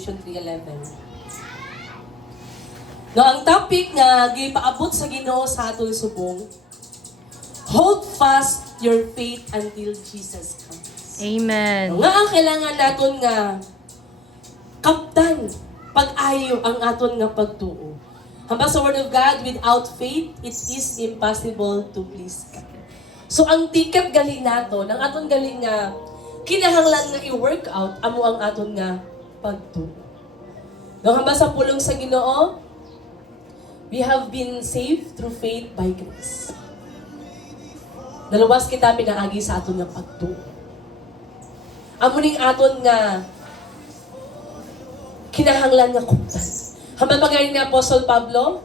3:11. No, ang topic nga gipaabot sa Ginoo sa atong subong, hold fast your faith until Jesus comes. Amen. Nga ang kailangan naton nga kaptan pag-ayo ang aton nga pagtuo. Hamba sa Word of God, without faith, it is impossible to please God. So ang tikat gali nato, ang aton gali nga kinahanglan nga i-work out amo ang aton nga pagtuo. No, hamba sa pulong sa Ginoo, we have been saved through faith by grace. Naluwas kita pinaagi sa aton nga pagtuo. Amo ning aton nga kinahanglan nga kuptan. Hamba magaling ni Apostle Pablo,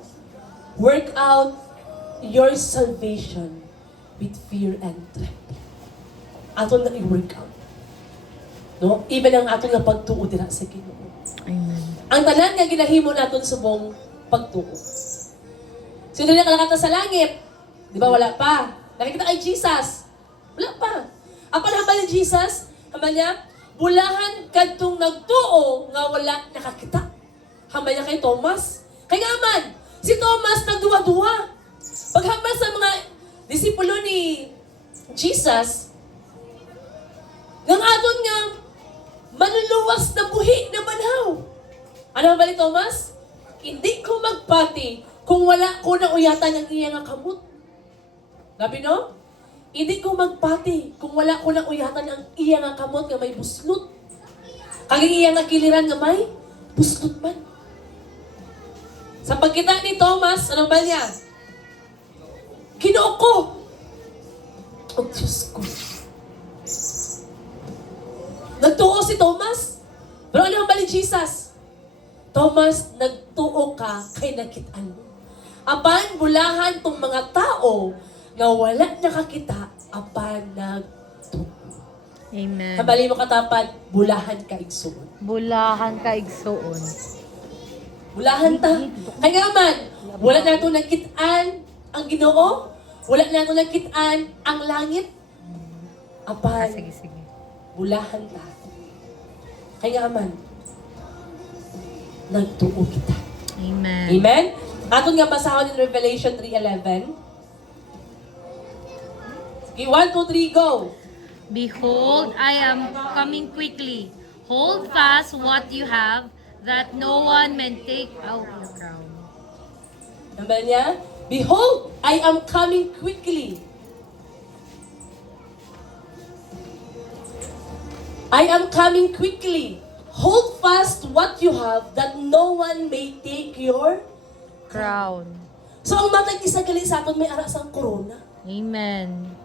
work out your salvation with fear and trembling. Aton nga i-work out. No? Even ang aton nga pagtuo dira sa Ginoo. Amen. Ang tanan nga ginahimo naton subong pagtuo. Sino na kalakata sa langit? Di ba wala pa? Nakikita kay Jesus. Wala pa. Apa na hambal ni Jesus? Hambal niya, bulahan kadtong nagtuo nga wala nakakita. Hambal niya kay Thomas. Kay ngaman, si Thomas nagduwa-duwa. Paghambal sa mga disipulo ni Jesus, ngang aton nga manluluwas na buhi na banhaw. Ano hambal ni Thomas? Hindi ko magpati kung wala ko na uyatan ang iya nga kamot. Gabi no? Hindi ko magpati kung wala ko na uyatan ang iya nga kamot nga may buslot. Kaging iya nga kiliran nga may buslot man. Sa pagkita ni Thomas, ano ba niya? Ginoo ko! Oh, Diyos ko. Nagtuo si Thomas. Pero ano ba ni Jesus? Thomas, nagtuo ka kay nakitaan mo. Apan bulahan tong mga tao nga wala nakakita, apan nagtuo. Amen. Kabali mo katapat, bulahan ka igsuon. Bulahan ka igsuon. Bulahan ta. Kaya man, wala na ito nakitaan ang Ginoo, wala na ito nakitaan ang langit. Apan, Sige. bulahan ta. Kaya man, nagtuo kita. Amen. Amen? Aton nga basahon in Revelation 3:11. Okay, 1, 2, 3, go! Behold, I am coming quickly. Hold fast what you have, that no one may take out your crown. Number niya, behold, I am coming quickly. I am coming quickly. Hold fast what you have, that no one may take your... Crown. So, ang matag isa gali sa aton may ara sang corona. Amen.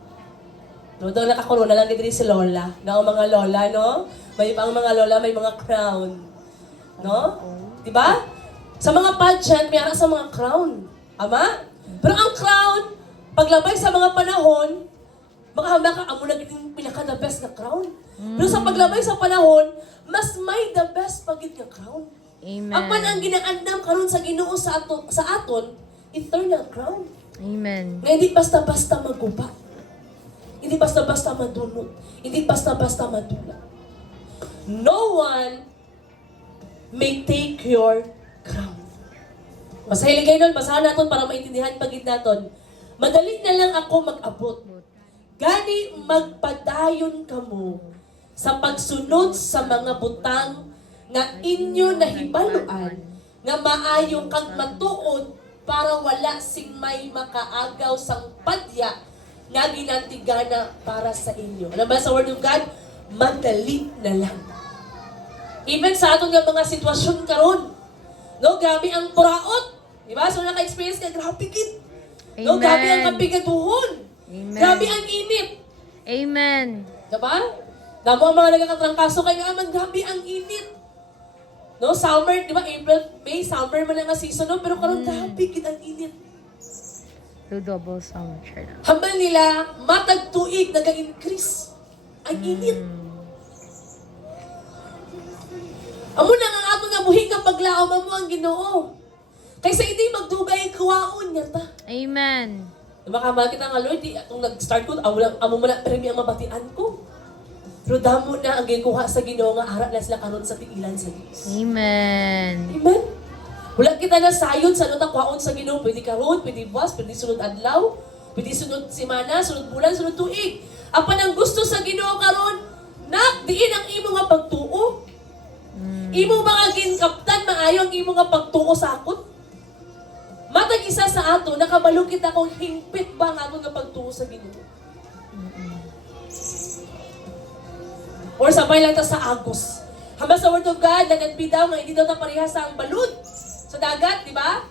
No, daw naka-corona lang dito si Lola. Na mga lola, no? May ibang mga lola, may mga crown. No? Diba? Sa mga pageant, may ara sa mga crown. Ama? Pero ang crown, paglabay sa mga panahon, makahamba ka, amo na yung pinaka-the best na crown. Pero sa paglabay sa panahon, mas may the best pagit nga crown. Amen. Apan ang ginaandam karon sa Ginoo sa aton, eternal crown. Amen. Nga hindi basta-basta maguba. Hindi basta-basta madunot. Hindi basta-basta madula. No one may take your crown. Basahin kayo nun, basahan natin para maintindihan pagit natin. Madali na lang ako mag-abot. Gani magpadayon kamo sa pagsunod sa mga butang nga inyo nahibaluan nga maayo kag matuod para wala sing may makaagaw sang padya nga ginantigana para sa inyo. Ano ba sa Word of God? Madali na lang. Even sa aton nga mga sitwasyon karon, no, grabe ang puraot. Diba? So naka-experience ka, grabe kid. No, Amen. grabe ang kapigaduhon. Amen. Grabe ang init. Amen. Diba? Damo ang mga nagkakatrangkaso kay nga man, grabe ang init. No, summer, di ba, April, May, summer man nga season, no? Pero karon grabe kid ang init. Do double summer chair. Hambal nila, matag tuig, nag-increase. Ang init. Amo na nga ato nga buhi nga paglaom amo ang Ginoo. Kaysa hindi magdugay kuwaon niya ta. Amen. Diba kamal kita nga Lord, atong nag-start ko, amo mo na premi ang mabatian ko. Pero damo na ang gikuha sa Ginoo nga ara na sila karon sa tiilan sa Dios. Amen. Amen. Wala kita na sayon sa lutang kwaon sa Ginoo. Pwede karon, pwede buwas, pwede sunod adlaw, pwede sunod semana, sunod bulan, sunod tuig. Apan ang gusto sa Ginoo karon, nak diin ang imo nga pagtuo. Imo mga ginkaptan maayo ang imo nga pagtuo sa akon. Matag isa sa ato nakabalo kita kung hingpit ba ang ato nga pagtuo sa Ginoo. Or sabay lang ta sa Agos. Hamba sa Word of God, nagadbi daw nga hindi daw ta parehas ang balud sa dagat, di ba?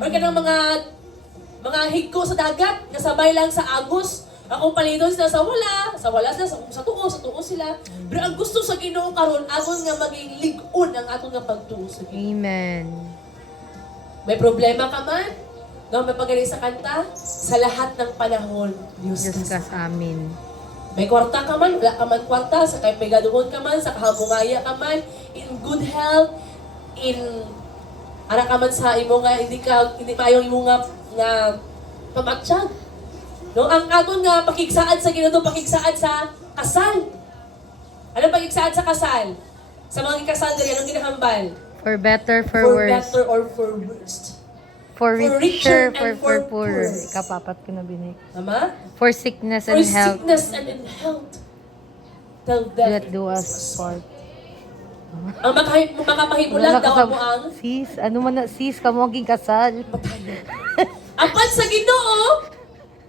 Or kanang mga higko sa dagat, nga sabay lang sa Agos. Akong palidon sila sa wala sila sa tuo sila. Pero ang gusto sa Ginoo karon, aton nga maging lig-on ang aton nga pagtuo sa Ginoo. Amen. May problema ka man, no, may pagaling sa kanta, sa lahat ng panahon, Diyos Diyos ka ka sa amin. May kwarta ka man, wala ka man kwarta, sa kay pegaduhon ka man, sa kahamungaya ka man, in good health, in ara ka man sa imo nga hindi maayo imo nga pamatsyag. No, ang aton nga pakigsaad sa Ginoo, pakigsaad sa kasal. Ano pakigsaad sa kasal? Sa mga kasal diri anong ginahambal? For better, for worse. better or for worst. For richer richer, and for for poorer. poor. Ikapapat ko na binig. Tama? For sickness For and health. sickness and in health. Till That death do us part. Ang makapahimulan daw mo ang Sis, ano man na, sis, kamoging kasal. matayo. Apan sa Ginoo,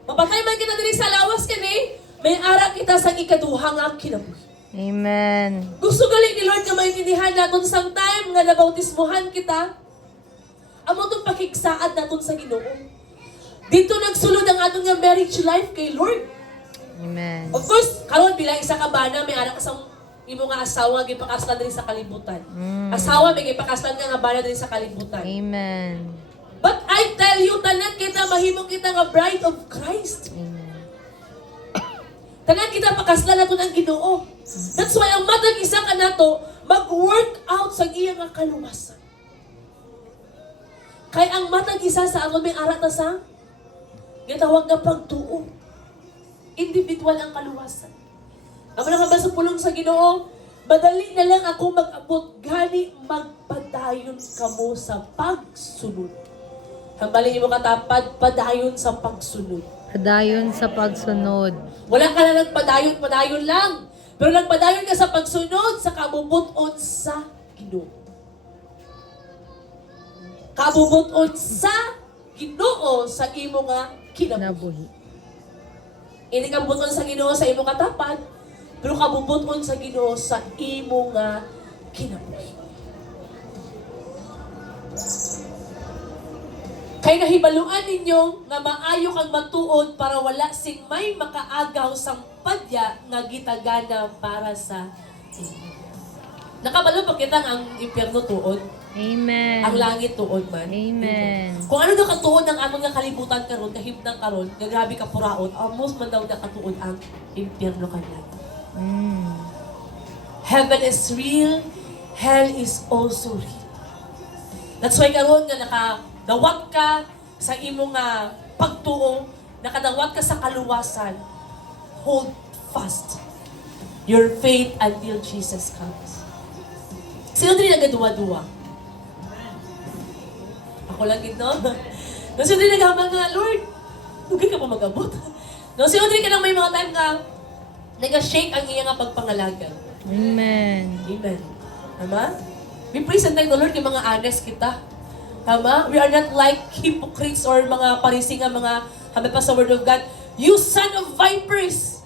mapatay man kita diri sa lawas kani, may ara kita sa ikaduhang ang kinabuhi. Amen. Gusto gali ni Lord nga maintindihan naton sang time nga nabautismuhan kita. Amo tong pakigsaad naton sa Ginoo. Dito nagsulod ang atong nga marriage life kay Lord. Amen. Of course, karon bilang isa ka bana, may anak ka sa imo nga asawa gipakaslan diri sa kalibutan. Asawa may gipakaslan nga bana diri sa kalibutan. Amen. But I tell you, tanan kita mahimo kita nga bride of Christ. Amen. Tanan kita pakaslan naton ang Ginoo. That's why ang matag isa ka nato mag-work out sa iya nga kaluwasan. Kay ang matag isa sa aton may ara ta sa gitawag nga pagtuo. Individual ang kaluwasan. Amo na ka ba sa pulong sa Ginoo? Madali na lang ako mag-abot gani magpadayon kamo sa pagsunod. Hambalin mo katapad, padayon sa pagsunod. Padayon sa pagsunod. Wala ka na nagpadayon lang. Pero nagpadayon ka sa pagsunod sa kabubuton sa Ginoo. Kabubuton sa Ginoo sa imo nga kinabuhi. Nabuhi. Hindi kabubuton sa Ginoo sa imo katapad, pero kabubuton sa Ginoo sa imo nga kinabuhi. Kay nahibaluan ninyo nga maayo kang matuod para wala sing may makaagaw sang padya nga gitagana para sa inyo. Nakabalo pa kita ang impyerno tuod, Amen. ang langit tuod man. Amen. Kung ano daw katuod ng among nga kalibutan karon, kahimtang karon, nga grabe ka puraon, amos man daw nakatuod ang impyerno kanila. Heaven is real, hell is also real. That's why karon nga nakadawat ka sa imong nga pagtuo, nakadawat ka sa kaluwasan, hold fast your faith until Jesus comes. Sino din nagaduwa-duwa? Ako lang gid, no? No, sino din naghamang nga, Lord, huwag ka pa mag-abot. No, sino din ka lang may mga time nga nag-shake ang iya nga pagpangalagan. Amen. Amen. Tama? We present tayo, Lord, yung mga honest kita. Tama? We are not like hypocrites or mga parisi nga mga habi pa sa Word of God. You son of vipers!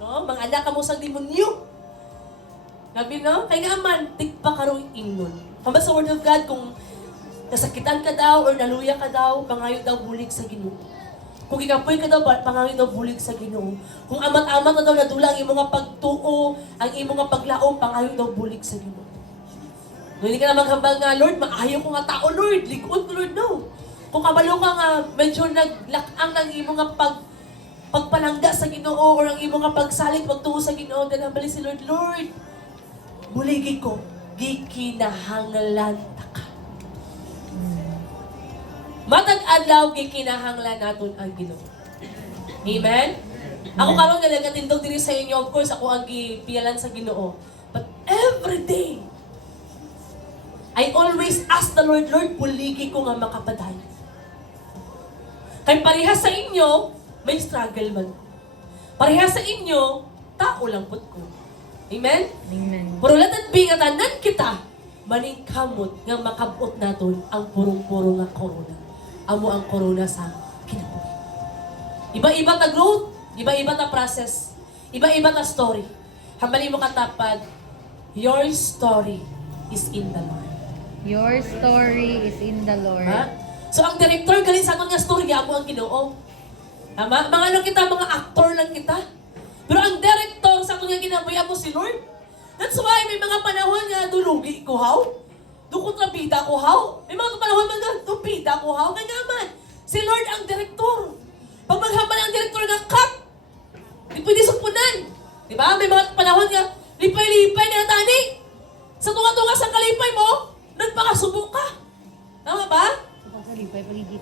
No? Mga anak ka mo sa demonyo. Sabi, no? Kaya nga man, tigpa ka rin ingon. Habi sa Word of God, kung nasakitan ka daw or naluya ka daw, pangayo daw bulig sa Ginoo. Kung ikapoy ka daw, pangayo daw bulig sa Ginoo. Kung amat-amat na daw nadula ang imong nga pagtuo, ang imong nga paglaom, pangayo daw bulig sa Ginoo. Hindi ka na maghambal nga, Lord, maayo ko nga tao, Lord. Likod ko, Lord, no. Kung kabalo ka nga, medyo naglakang ng imong nga pagpalangga sa Ginoo or ang imong nga pagsalit, pagtuo sa Ginoo, then hambali si Lord, Lord, buligi ko, gikinahanglan ta ka. Matag adlaw gikinahanglan naton ang Ginoo. Amen? Ako karon nga nagatindog diri sa inyo, of course ako ang gipialan sa Ginoo. But every day, I always ask the Lord, Lord, puligi ko nga makapadayon. Kay pareha sa inyo, may struggle man. Pareha sa inyo, tao lang pud ko. Amen? Amen. Pero lahat nga tanan kita, maning kamot nga makabot naton ang purong-puro nga corona. Amo ang corona sa kinabuhi. Iba-iba ta growth, iba-iba ta process, iba-iba ta story. Hambali mo katapad, your story is in the Lord. Your story is in the Lord. Ha? So ang director galing sa aton nga story, amo ang Ginoo. Tama? Mga ano kita, mga actor lang kita. Pero ang director sa aton nga kinabuhi amo si Lord. That's why may mga panahon nga dulugi ko haw. Dukontrabida ko haw. May mga panahon man nga dubida ko haw. Kaya man, si Lord ang director. Pag maghambal ang director nga cut, di pwede supunan. Di ba? May mga panahon nga, lipay-lipay na tani. Sa tunga-tunga sa kalipay mo, nagpakasubo ka. Tama ba?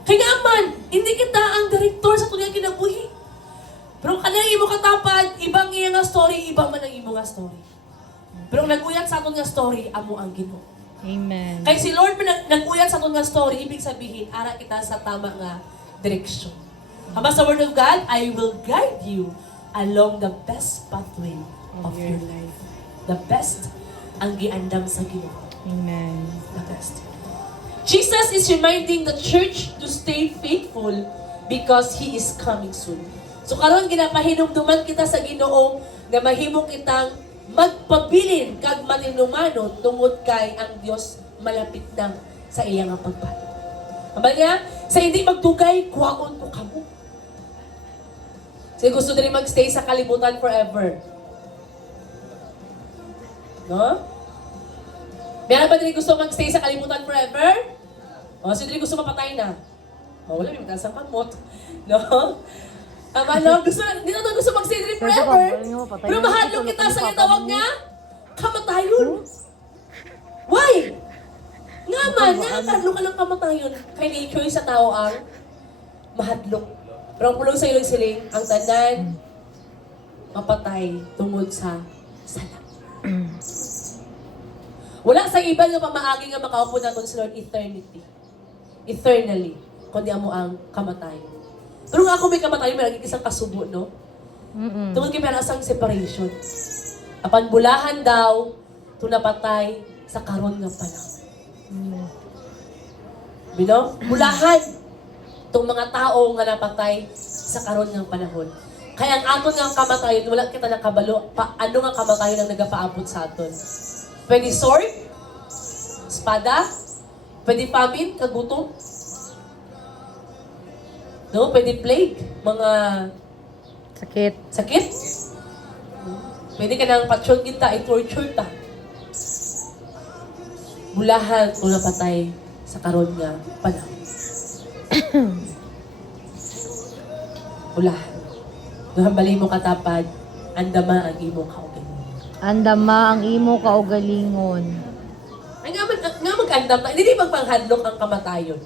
Kaya man, hindi kita ang director sa tunga kinabuhi. Pero kanang imo katapad, ibang iya nga story, ibang man ang imo nga story. Pero ang nag-uyat sa aton nga story, amo ang Ginoo. Amen. Kaya si Lord nag-uyat sa aton nga story, ibig sabihin, ara kita sa tama nga direksyon. Haba sa Word of God, I will guide you along the best pathway of your life. The best ang giandam sa Ginoo. Amen. The best. Jesus is reminding the church to stay faithful because He is coming soon. So karon ginapahinumduman kita sa Ginoo nga mahimo kitang magpabilin kag maninumanon tungod kay ang Dios malapit na sa iyang pagbalik. Ambal niya, sa hindi magdugay, kuhaon ko kamo. Kasi gusto din magstay sa kalibutan forever. No? Meron ba din gusto magstay sa kalibutan forever? O, sino din gusto mapatay na? O, wala, may mataas ang kamot. No? No? Hindi na gusto magstay din forever. Pero mahadlok kita sa itawag niya, kamatayon. Why? Nga man, nakakadlok ka ng kamatayon. Kay nature sa tao ang mahadlok. Pero ang pulong sa ilong siling, ang tanan, mapatay tungod sa sala. Wala sa iba nga pamaagi nga makaupo natin sa Lord eternally, kundi amo ang kamatayon. Pero nga ako may kamatayon, may naging isang kasubo, no? Tungod kay may asang separation. Apan bulahan daw, ito napatay sa karon nga panahon. Bino? Bulahan itong mga tao nga napatay sa karon nga panahon. Kaya ang aton nga kamatayon, wala kita nakabalo, ano nga kamatayon ang nagapaabot sa aton? Pwede sword, espada, pwede famine, kagutom, no? Pwede plague, mga sakit. Pwede ka nang patsyon kita, i-torture ta. Bulahan kung napatay sa karon nga panahon. Bulahan. Nuhambali mo katapad, andama ang imong kaugalingon. Andama ang imo kaugalingon. Ay nga mag-andam na, hindi magpanghadlok ang kamatayon.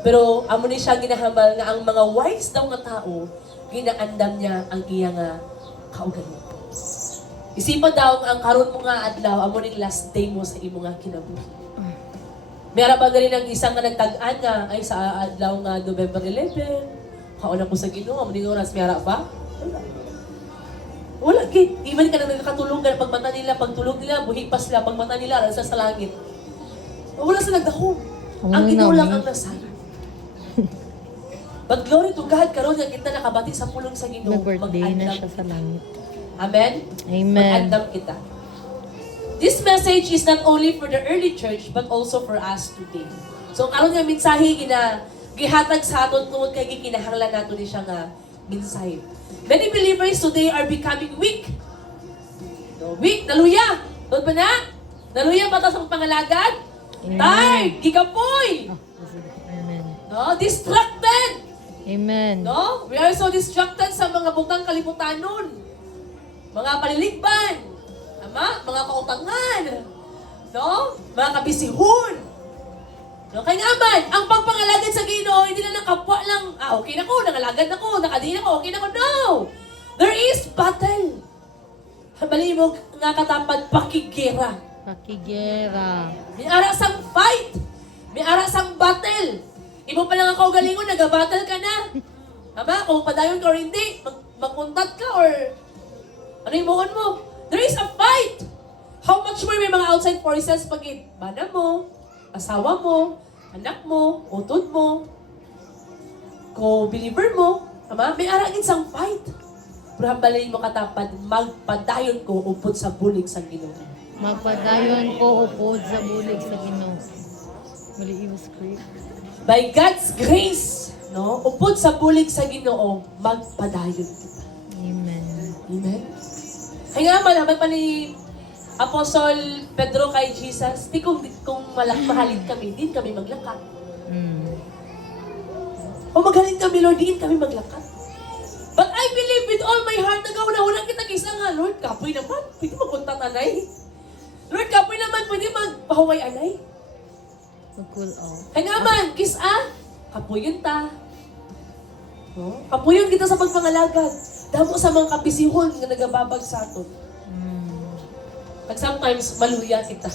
Pero amo ni siya ginahambal nga ang mga wise daw nga tao, ginaandam niya ang iya nga kaugalingon. Isipan daw ang karon mo nga adlaw, amo ning last day mo sa imo nga kinabuhi. Meron ba rin ang isang nga nagtag-an nga ay sa adlaw nga November 11. Kauna ko sa Ginoo, amo ning oras meron ba? Wala gid. Even ka na nagkatulog ka pagmata nila, pagtulog nila, buhi pa sila, pagmata nila nasa sa langit. Wala sila dahon. Ang Ginoo lang ang nasayang. But glory to God, karon nga kita nakabati sa pulong sa Ginoo. Nag-birthday na siya sa langit. Amen? Amen. Mag-andam kita. This message is not only for the early church, but also for us today. So, karon nga mensahe gihatag sa aton tungod kay gikinahanglan nato ni siya nga mensahe. Many believers today are becoming weak. No, weak, naluya. Doon ba na? Naluya ba ta sa pangalagad? Tired, gigapoy. Amen. No, distracted. Amen. No? We are so distracted sa mga butang kalibutanon. Mga paliligban. Tama? Mga kautangan. No? Mga kabisihon. No? Kaya nga man, ang pagpangalagad sa Ginoo, hindi na nakapwa lang, okay na ko, nangalagad na ko, nakadiin ako, okay na ko. No! There is battle. Habali mo nga katapad pakigera. Pakigera. May ara sang fight. May ara sang battle. Imo pa lang ang kaugalingon, nag-battle ka na. Tama? Kung padayon ka or hindi, magpuntat ka or ano yung mohon mo? There is a fight. How much more may mga outside forces pag bana mo, asawa mo, anak mo, utod mo, co-believer mo. Tama? May arangin sang fight. Pero hambalin mo katapad, magpadayon ko upod sa bulig sa Ginoo. Magpadayon ko upod sa bulig sa Ginoo. Mali iwas script. By God's grace, no, upod sa bulig sa Ginoo, magpadayon kita. Amen. Amen? Kaya nga malaman pa ni Apostol Pedro kay Jesus, di kung mahalin kami, din kami maglakat. O magaling kami, Lord, din kami maglakat. But I believe with all my heart na gawin kita kisa nga, Lord, kapoy naman, pwede magpunta tanay. Lord, kapoy naman, pwede magpahuway anay. Mag-cool off. Kaya nga man, kapoy yun ta. No? Kapoy yun kita sa pagpangalagad. Damo sa mga kapisihon nga nagababag sa aton. But sometimes, maluya kita.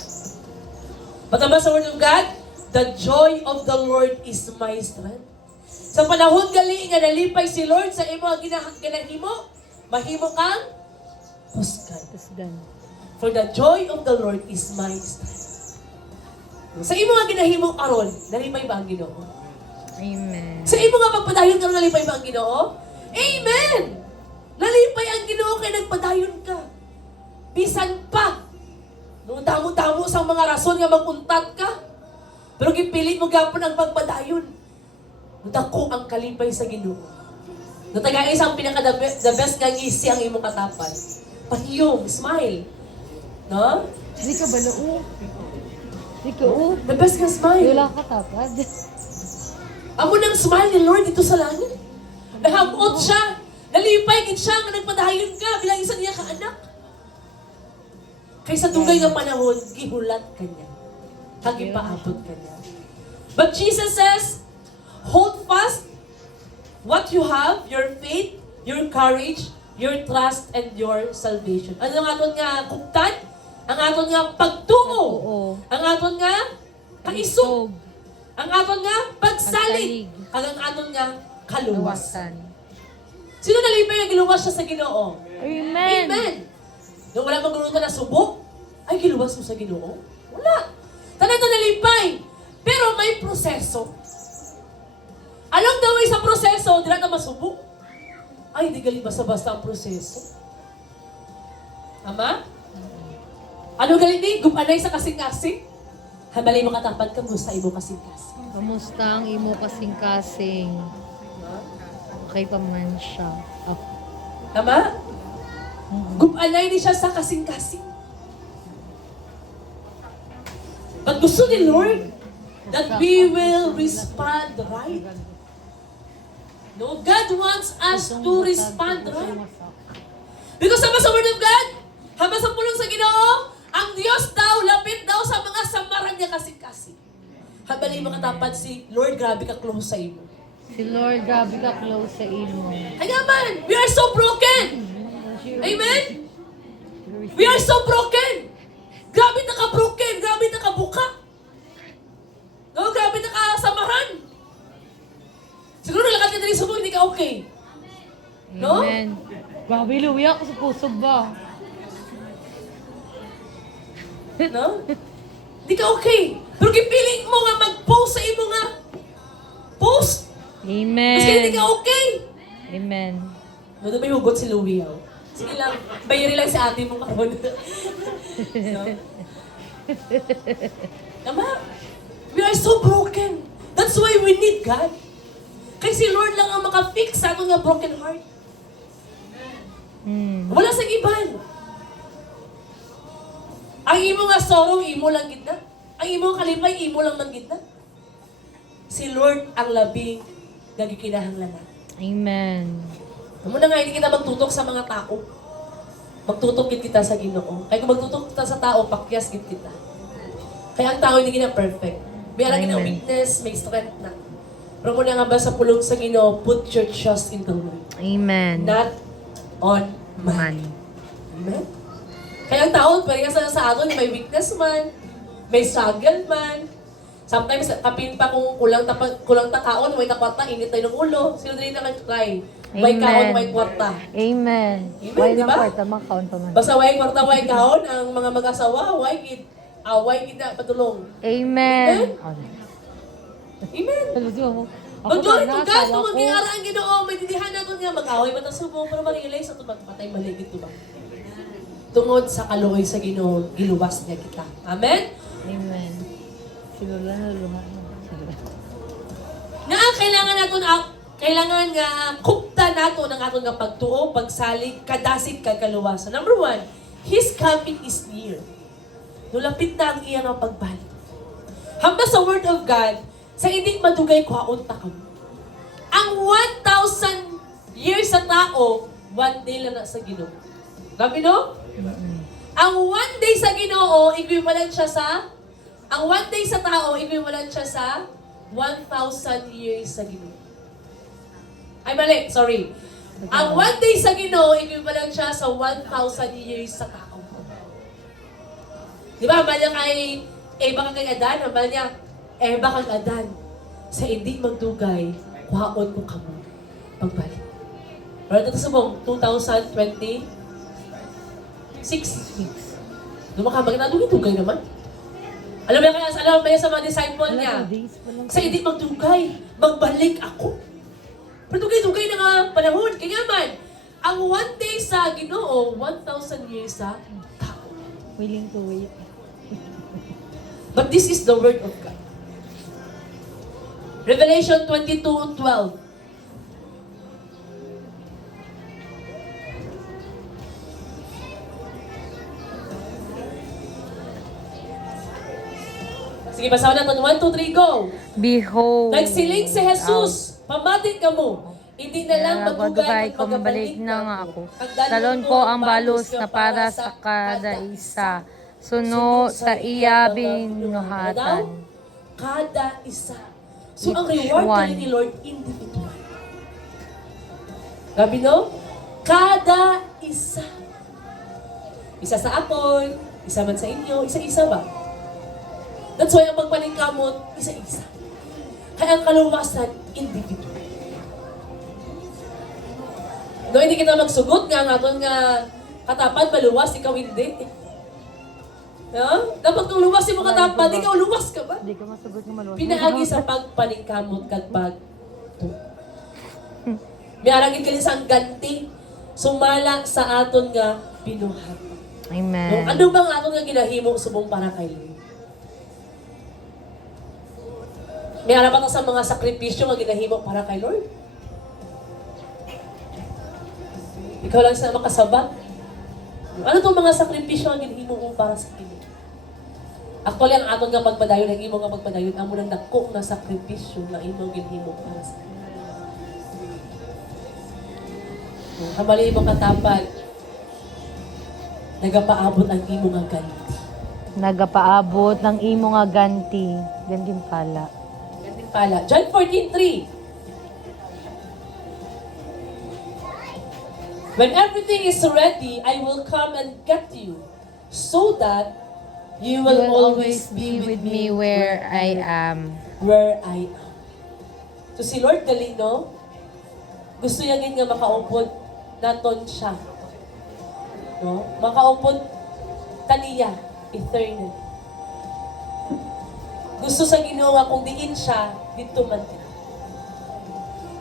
But naman sa Word of God, the joy of the Lord is my strength. Sa panahon gali nga nalipay si Lord sa imo ang ginahimo, mahimo kang husgan. Kusgan. For the joy of the Lord is my strength. Sa imo nga ginahimo aron, nalipay ba ang Ginoo? Amen. Sa imo nga pagpadayon ka, nalipay ba ang Ginoo? Amen! Nalipay ang Ginoo kay nagpadayon ka. Bisan pa. Nung damo-damo sa mga rason nga magpuntat ka. Pero gipilit mo gapon ang pagpadayon. Dako ang kalipay sa Ginoo. Natagay isang pinaka the best nga ngisi ang imong katapan. Pahiyong, smile. No? Di ka balao. Di ka o. The best nga smile. Wala ka tapad. Amo nang smile ni Lord dito sa langit. Nahamot siya. Nalipay gid siya nga nagpadayon ka bilang isa niya ka anak. Kaysa dugay nga panahon, gihulat kanya. Hagipaabot kanya. But Jesus says, hold fast what you have, your faith, your courage, your trust, and your salvation. Ano ang aton nga kuktan? Ang aton nga pagtungo. Oo. Ang aton nga kaisog. Ang aton nga pagsalig. Ang aton nga kaluwas. Luwasan. Sino nalipay ang giluwas siya sa Ginoo? Amen. Amen. Nung wala magulong ka na subok, ay giluwas mo sa Ginoo? Wala. Tanan nalipay. Pero may proseso. Along the way sa proseso, di na masubok. Ay, di gali basta-basta ang proseso. Tama? Ano gali ni? Gumanay sa kasing-kasing? Habalay mo katapad ka mo sa imo kasing-kasing. Kamusta ang imo kasing-kasing? Okay pa man siya. Tama? Gumanay ni siya sa kasing-kasing. But gusto ni Lord that we will respond right. No, God wants us to respond right. Because sama sa Word of God, haba sa pulong sa Ginoo, ang Diyos daw, lapit daw sa mga samaran niya kasing-kasing. Habali mo katapat si Lord, grabe ka close sa imo. Si Lord, grabe ka close sa imo. Kaya man, we are so broken. Amen? We are so broken. Grabe na ka-broken, grabe na ka-buka. No, grabe na ka-samahan. Siguro nalakad ka na rin sa hindi ka okay. No? Amen. Grabe, luwi ako sa puso ba? No? Hindi ka okay. Pero kipiling mo nga mag-post sa imo nga. Post. Amen. Kasi hindi ka okay. Amen. No, may hugot si Louie. Oh. Sige lang, bayari lang sa ate mo karon. No? Tama? We are so broken. That's why we need God. Kasi Lord lang ang maka-fix sa ating broken heart. Wala sa iban. Ang imo nga sorrow, imo lang gitna. Ang imo kalipay, imo lang man gitna. Si Lord ang labing nagikinahanglanan. Amen. Muna nga, hindi kita magtutok sa mga tao. Magtutok kita sa Ginoo. Kaya kung magtutok kita sa tao, pakyas kita. Kaya ang tao hindi kita perfect. May alam kita Amen. weakness, may strength na. Pero muna nga ba sa pulong sa Ginoo, put your trust in the Lord. Amen. Not on man. Money. Amen? Kaya ang tao, parehas lang sa aton, may weakness man, may struggle man. Sometimes, kapin pa kung kulang takaon, may takwata, init tayo ng ulo. Sino din naman try? May kaon, may kwarta. Amen. Amen, Why di lang ba? kwarta, makaon pa man. Basta way kwarta, way kaon, ang mga mag-asawa, away gid na patulong. Amen. Amen. Amen. Magdori to God, kung mag-iara ang Ginoo, may didihan natin nga, mag-away ba subong, pero ma-realize sa ito, magpatay maligid ito ba? Tungod sa kaluoy sa Ginoo, giluwas niya kita. Amen? Amen. Siguro na luha. Na kailangan nga kupta nato ng aton nga pagtuo, pagsalig, kadasig, kagaluwasan. Number 1, His coming is near. Nulapit na ang iyang pagbalik. Hamba sa Word of God, sa hindi madugay kwaon ta kamo. Ang 1,000 years sa tao, 1 day lang na sa Ginoo. Grabe no? Ang 1 day sa Ginoo, equivalent siya sa ang 1 day sa tao, equivalent siya sa 1,000 years sa Ginoo. Ay, mali. Sorry. Ang 1 day sa Ginoo, equivalent siya sa 1,000 years sa tao. Di ba? Hambal niya kay Eva kang kay Adan. Hambal niya, Eva kang Adan. Sa hindi magdugay, kuhaon ko kamo. Pagbalik. Pero ito sa mong 2026. Lumakabag na, dugay naman. Alam mo kaya sa mga disciple niya, sa hindi magdugay, magbalik ako. Pero dugay na nga panahon. Kaya man, ang 1 day sa Ginoo, 1,000 years sa tao. Willing to wait. But this is the word of God. Revelation 22:12. Sige, basahin natin. 1, 2, 3, go! Behold. Nagsiling si Jesus, pamatin ka mo. Hindi na lang magdugay ko mabalik na nga ako. Talon ko ang balos na para sa kada isa. Suno sa iya binuhatan. Kada isa. So, ang Each reward one. ni Lord, individual. Gabi no? Kada isa. Isa sa apoy, isa man sa inyo, isa-isa ba? That's why ang pagpaningkamot, isa-isa. Kaya ang kaluwasan, individual. No, hindi kita magsugot nga nga katapan, maluwas, ikaw hindi. No? Dapat kung luwas mo katapan, ikaw luwas ka ba? Hindi ko masagot ng maluwas. Pinaagi sa pagpaningkamot kag pagto. May arangin ka sa ganti, sumala sa aton nga binuhat. No, Amen. ano bang aton nga ginahimo subong para kay Lord? May arapan sa mga sakripisyo nga ginahimo para kay Lord? Ikaw lang sa makasabat. Ano itong mga sakripisyo nga ginahimo mo para sa Ginoo? Actually, ang aton nga pagpadayon, ang imo nga pagpadayon, amo nang dako na sakripisyo nga imo ginhimo para sa Ginoo. Kamali mo katapad, nagapaabot ang imo nga ganti. Nagapaabot ng imo nga ganti. Gantin pala. Ganti pala. John 14:3. When everything is ready, I will come and get you, so that you will always be with me where I am. where I am. So si Lord Galino, gusto niya nga makaupod naton siya. No? Makaupod taniya, eternal. Gusto sa Ginoo nga kung diin siya, dito man siya.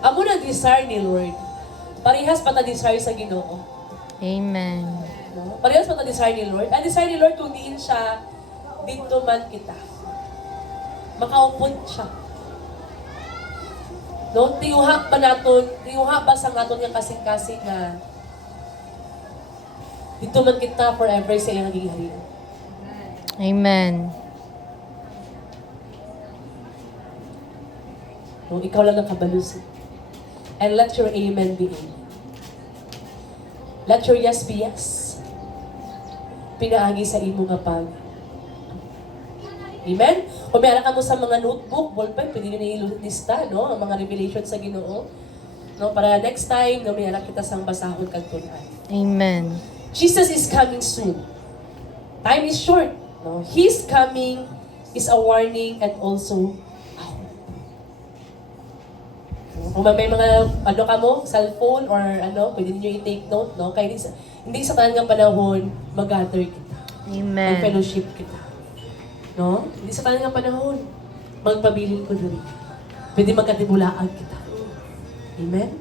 Amo na desire ni Lord. Parehas pa ta desire sa Ginoo. Amen. No? Parehas pa ta desire ni Lord. Ang desire ni Lord kung diin siya, dito man kita. Makaupod siya. No, tiyuha ba sa naton nga kasing-kasing nga dito man kita forever sa iyang nagiging. Amen. No, ikaw lang nakabalusin. And let your amen be amen. Let your yes be yes. Pinaagi sa imo nga pag. Amen? Kung meron ka mo sa mga notebook, ballpen, pwede nyo nilista, no? Ang mga revelation sa Ginoo. no? Para next time, no, may anak kita sang basahon kag tunan. Amen. Jesus is coming soon. Time is short. No? His coming is a warning and also a hope. Kung may mga ano ka mo, cellphone or ano, pwede niyo i-take note, no? Kaya hindi sa tanang panahon, mag-gather kita. Amen. Mag-fellowship kita. No? Hindi sa tanang panahon, magpabilin ko diri. Pwede magkatibulaag kita. Amen?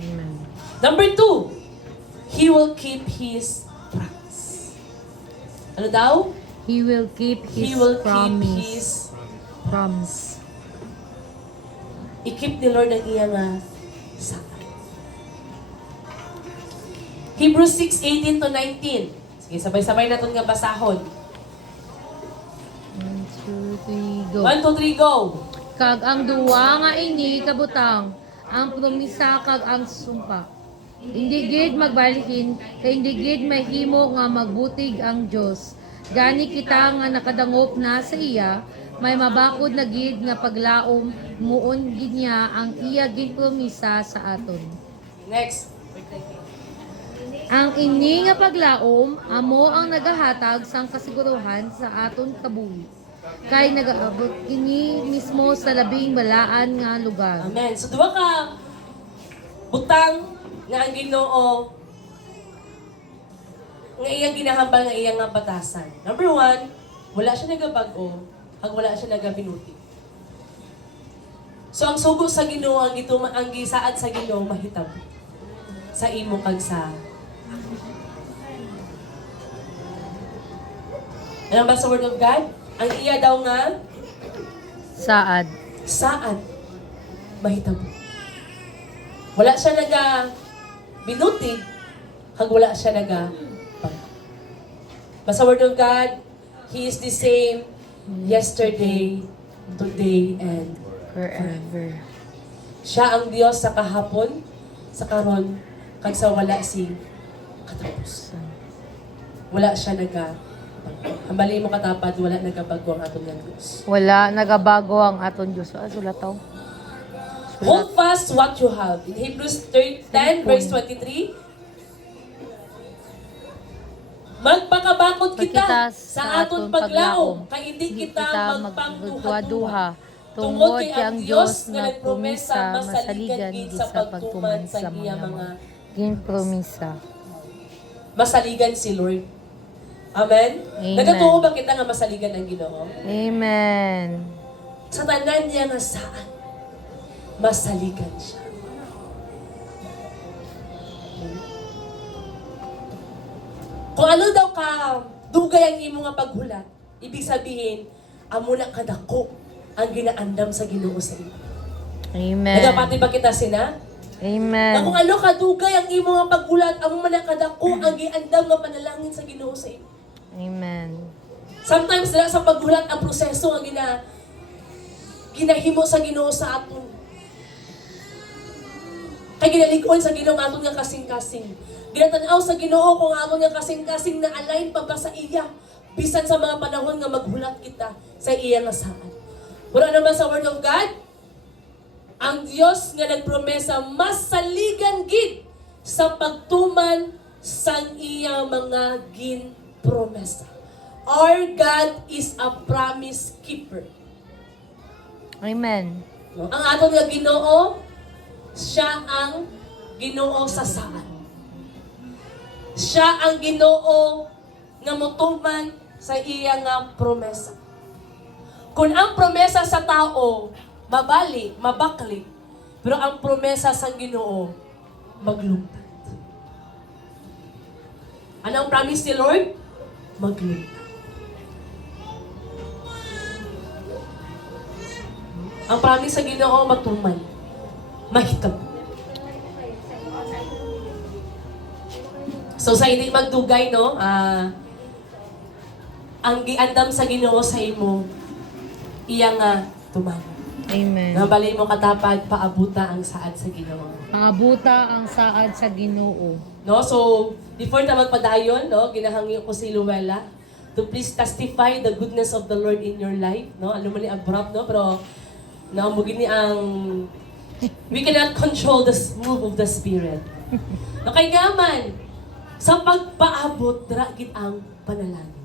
Amen. Number 2, He will keep His promise. Ano daw? He will keep His He will promise. keep His promise. I-keep ni Lord ang iya nga saka. Hebrews 6:18 to 19. Sige, sabay-sabay natin nga basahon. 1, 2, 3, go. 1, 2, 3, go! Kag ang duwa nga ini kabutang, ang promisa kag ang sumpa. Hindi gid magbalikin, kay hindi gid mahimo nga magbutig ang Dios. Gani kita nga nakadangop na sa iya, may mabakod na gid nga paglaom muon gid niya ang iya gid promisa sa aton. Next. Ang ini nga paglaom amo ang nagahatag sang kasiguruhan sa aton kabuhi. Kay nagaabot kini mismo sa labing balaan nga lugar. Amen. So, duwa ka butang nga ang Ginoo nga iyang ginahambal nga iyang nga batasan. Number 1, wala siya nagabag-o, hag wala siya nagabinuti. So, ang sugo sa Ginoo, ang gisaad sa Ginoo, mahitabo. Sa imo kag sa ano ba sa Word of God? Ang iya daw nga, Saad. saan mahitabo. Wala siya binuti, hag wala siya Basta Word of God, He is the same yesterday, today, and Forever. siya ang Diyos sa kahapon, sa karon, kag sa wala si katapusan. Wala siya hambali mo katapad, wala nagabago ang aton nga Diyos. Wala nagabago ang aton Diyos. Sulataw. Hold fast what you have. In Hebrews 10, verse 23, magpakabakod kita sa aton paglaom, kay hindi kita magpangduha-duha. Tungod kay ang Diyos nga nagpromesa, masaligan gid sa pagtuman sa iya mga ginpromisa. masaligan si Lord. Amen? Amen. Nagatuo ba kita nga masaligan ang Ginoo? Amen. Sa tanan niya nga saan, masaligan siya. Kung ano daw ka dugay ang imo nga paghulat, ibig sabihin, amo na kadako ang ginaandam sa Ginoo sa imo. Amen. Nagapati ba kita sina? Na Amen. kung ano kadugay ang imo nga paghulat, amo man na kadako ang giandam nga panalangin sa Ginoo sa imo. Amen. Sometimes dala sa paghulat ang proseso ang ginahimo sa Ginoo sa aton. Kay ginalikuan sa Ginoo ang aton nga kasing-kasing. Ginatanaw sa Ginoo kung aton nga kasing-kasing na align pa ba sa iya bisan sa mga panahon nga maghulat kita sa iya nga saan. Wala naman sa Word of God, ang Diyos nga nagpromesa masaligan gid sa pagtuman sang iya mga ginpromesa. Our God is a promise keeper. Amen. No? Ang aton nga Ginoo, siya ang Ginoo sa saan. Siya ang Ginoo nga motuman sa iya nga promesa. Kung ang promesa sa tao mabali, mabakli, pero ang promesa sa Ginoo maglumpat. Ano ang promise ni Lord? Maglumpat. Ang promise sa Ginoo matuman. Mahitabo. So sa hindi magdugay, no? Ang giandam sa Ginoo sa imo, iya nga tuman. Amen. Nabali mo katapad, paabuta ang saad sa Ginoo. Paabuta ang saad sa Ginoo. No? So, before na magpadayon, no, ginahangyo ko si Luella to please testify the goodness of the Lord in your life. No? Ano man ni abrupt, no? Pero, no, mugini ang We cannot control the move of the Spirit. No, kay nga man, sa pagpaabot, dragit ang panalangin.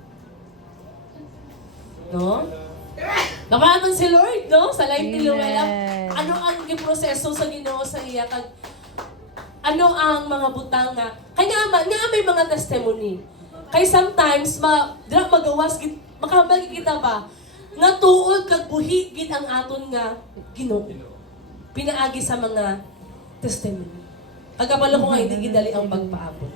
No? Nakaman si Lord, no? Sa life ni Luella. Amen. Ano ang proseso sa Ginoo sa iya? Ano ang mga butang nga? Kaya nga may mga testimony. Kay sometimes, magawas, makahambal kita ba? Nga tuod kag buhi gid ang aton nga Ginoo. Pinaagi sa mga testimony. Pagkapalo ko nga, hindi gidali ang pagpaabot.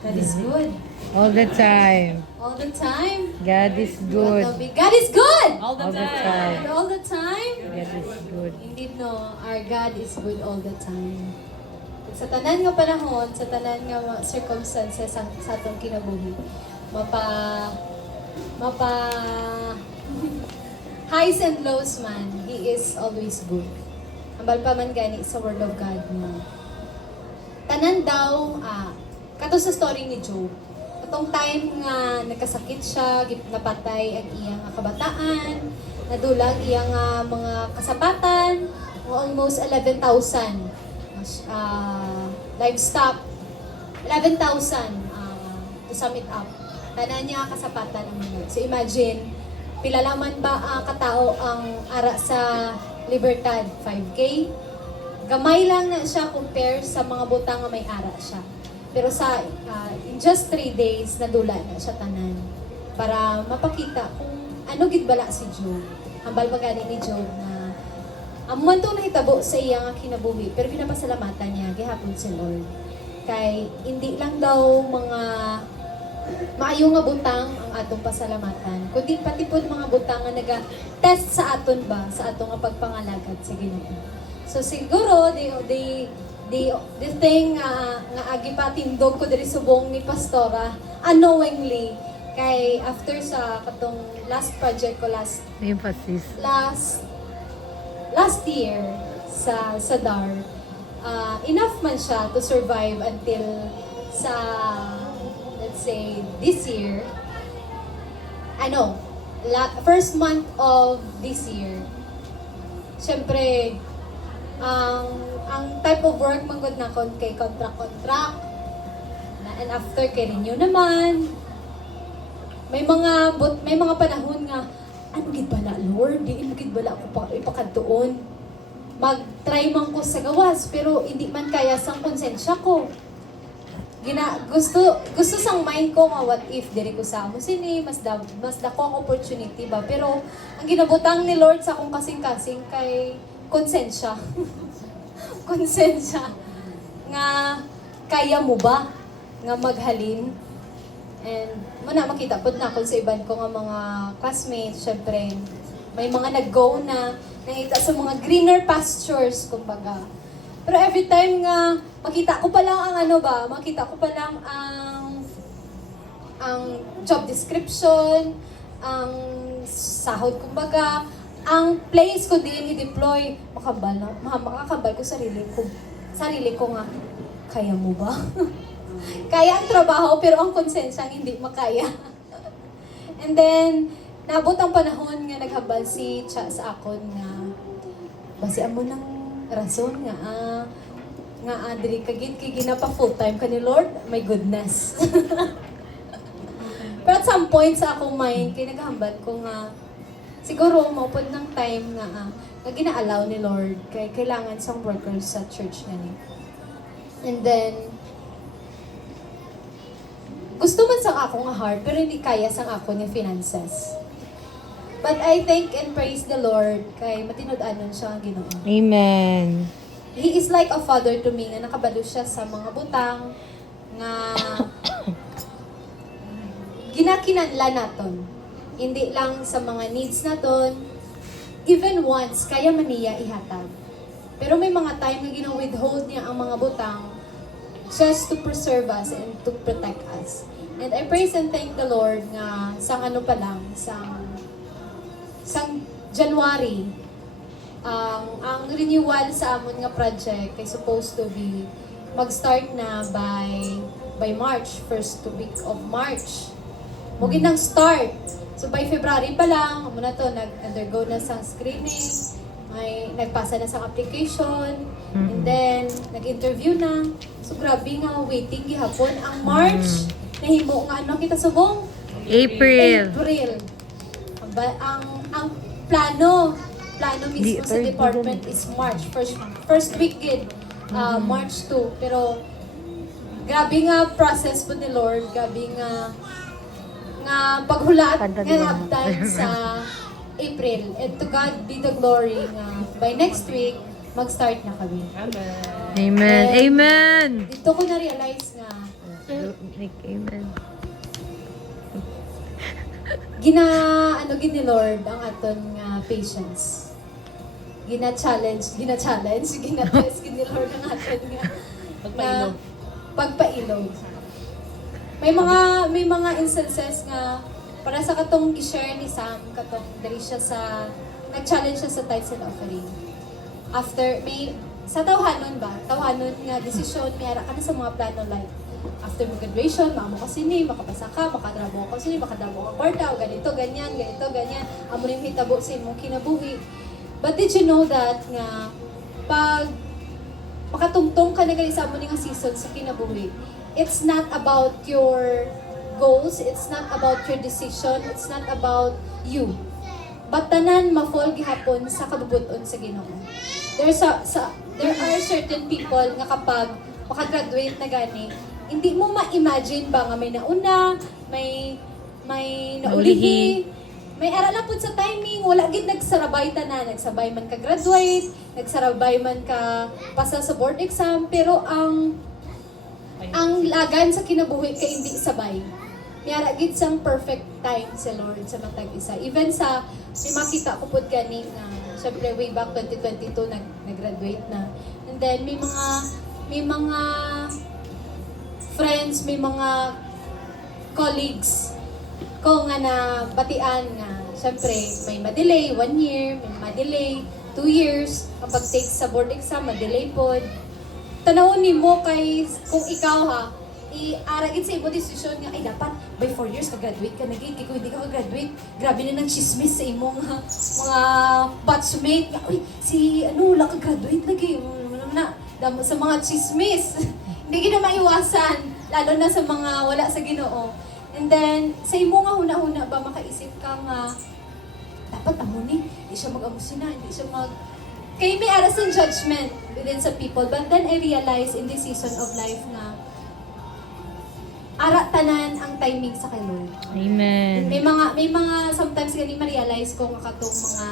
God is good. All the time. All the time. God is good. God is good! All the All the time. time. And all the time. God is good. Indeed no, our God is good all the time. Sa tanan nga panahon, sa tanan nga mga circumstances sa atong kinabuhi, mapa highs and lows man, He is always good. Ambal pa man gani sa Word of God mo. Tanan daw, kato sa story ni Job. Katong time nga nagkasakit siya, napatay ang iyang kabataan, nadulag iyang mga kasapatan, almost 11,000 livestock. 11,000 to sum it up. Tanan niya kasapatan ang mga. So imagine, pila laman ba katao ang ara sa Libertad? 5K? Gamay lang na siya compare sa mga butang nga may ara siya. Pero sa in just 3 days, nadula na siya tanan. Para mapakita kung ano gid bala si Job. Hambal pa gani ni Job na amuan to nahitabo sa iya nga kinabuhi, pero ginapasalamatan niya gihapon si Lord. Kay hindi lang daw mga maayo nga butang ang atong pasalamatan, kundi pati po mga butang nga naga-test sa aton ba, sa atong nga pagpangalagad sa Ginoo. So siguro, the thing nga agi pa tindog ko diri subong ni Pastora, unknowingly, kay after sa katong last project ko Emphasis. last year sa DAR, enough man siya to survive until sa, let's say, this year. First month of this year. Siyempre, ang type of work manggod na kay contract. And after kay renew naman. May mga panahon nga, ano gid bala Lord, di mo gid bala ako ipakadtuon. Mag-try man ko sa gawas, pero hindi man kaya sang konsensya ko. Gusto sang mind ko nga what if diri ko sa amo sini, mas dako ang opportunity ba. Pero ang ginabutang ni Lord sa akong kasing-kasing kay konsensya. Konsensya nga kaya mo ba nga maghalin. And muna makita po na kung sa iban ko nga mga classmates, syempre may mga nag-go na nakita sa mga greener pastures, kumbaga. Pero every time nga makita ko pa lang ang job description, ang sahod, kumbaga, ang place ko din i-deploy, makakabal ko sarili ko nga, kaya mo ba? Kaya ang trabaho, pero ang konsensya hindi makaya. And then, naabot ang panahon nga naghambal si Cha sa akon nga, basian mo ng rason nga, diri kagit kay ginapa full time kani Lord, my goodness. Pero at some point sa akong mind, kay naghambal ko nga, siguro maupod ng time nga gina-allow ni Lord, kay kailangan sang workers sa church nga ni. And then, gusto man sang ako nga heart, pero hindi kaya sang ako ni finances. But I thank and praise the Lord kay matinud-anon siya ang Ginoo. Amen. He is like a father to me nga nakabalo siya sa mga butang nga ginakinanlan naton. Hindi lang sa mga needs naton, even once kaya man niya ihatag. Pero may mga time nga gina-withhold niya ang mga butang just to preserve us and to protect us. And I praise and thank the Lord nga sang January, ang renewal sa amon nga project ay supposed to be mag-start na by March, first week of March. Mugin ang start. So by February pa lang, muna to, nag-undergo na sa screening, may nagpasa na sa application, and then nag-interview na. So grabe nga, waiting gihapon. Ang March, nahimo nga ano kita subong? April. Ang plano mismo sa department is March. First week gid, March 2. Pero grabe nga process po ni Lord, grabe nga paghulat nga haptan sa April. And to God be the glory nga by next week, mag-start na kami. Amen. Amen. Dito ko na-realize nga, Amen. gin ni Lord ang aton nga patience. Gina-test gin ni Lord ang aton nga Pagpailog. pagpailog. May mga instances nga para sa katong i-share ni Sam, katong dali siya sa nag-challenge siya sa tithes and offering. After sa tawhanon nga desisyon, may ara ka na sa mga plano like after mo graduation, maamo ka sini, makapasa ka, makadrabo ka sini, makadabo ka kwarta, o ganito, ganyan, amo rin hitabo sa imong kinabuhi. But did you know that nga pag makatungtong ka na gali sa amo nga season sa kinabuhi, it's not about your goals, it's not about your decision, it's not about you. But tanan ma-fall gihapon sa kabubuton sa Ginoo. There are certain people nga kapag makagraduate na gani, hindi mo ma-imagine ba nga may nauna, may naulihi, may ara lang pud sa timing, wala gid nagsarabay tanan, nagsabay man ka graduate, nagsarabay man ka pasa sa board exam, pero ang lagan sa kinabuhi kay hindi sabay. Miyara gid sang perfect time si Lord sa matag isa. Even sa may makita ko pud gani na syempre way back 2022 nag-graduate na. And then may mga friends, may mga colleagues ko nga na batian nga syempre may ma-delay 1 year, may ma-delay 2 years, kapag take sa board exam ma-delay pod. Tanawon nimo kay kung ikaw ha, i-aragit sa imo desisyon nga ay dapat by 4 years ka-graduate ka naging kung hindi ka ka-graduate grabe na nang chismis sa imong mga batchmate nga uy si wala ka-graduate lagi na damo sa mga chismis hindi gina maiwasan lalo na sa mga wala sa Ginoo. And then sa imo nga huna-huna ba makaisip ka nga dapat amo ni hindi siya mag-amusina, hindi siya kay may aras ng judgment within sa people. But then I realized in this season of life na ara tanan ang timing sa kay Lord. Amen. May mga sometimes gani ma-realize ko nga katong mga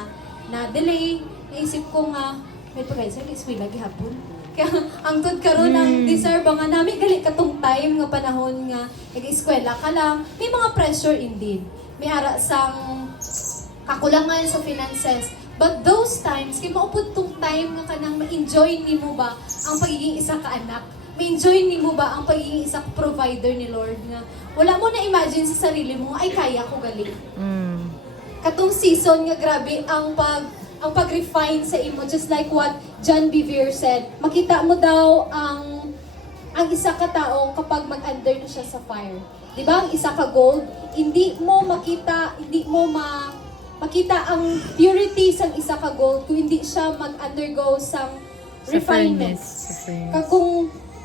na-delay, naisip ko nga may pagay sa eskwela gihapon. Kaya ang tud karon ang deserve nga nami gali katong time nga panahon nga nag-eskwela ka lang, may mga pressure indeed. May ara sang kakulangan sa finances. But those times, kay maupod tong time nga kanang ma-enjoy nimo ba ang pagiging isa ka anak? Ma-enjoy nimo ba ang pagiging isa ka provider ni Lord nga wala mo na imagine sa sarili mo ay kaya ko gali. Katong season nga grabe ang pag-refine sa imo, just like what John Bevere said. Makita mo daw ang isa ka tao kapag mag-under na siya sa fire. 'Di ba? Ang isa ka gold, hindi mo makita ang purity sang isa ka gold kung hindi siya mag-undergo sang refinement.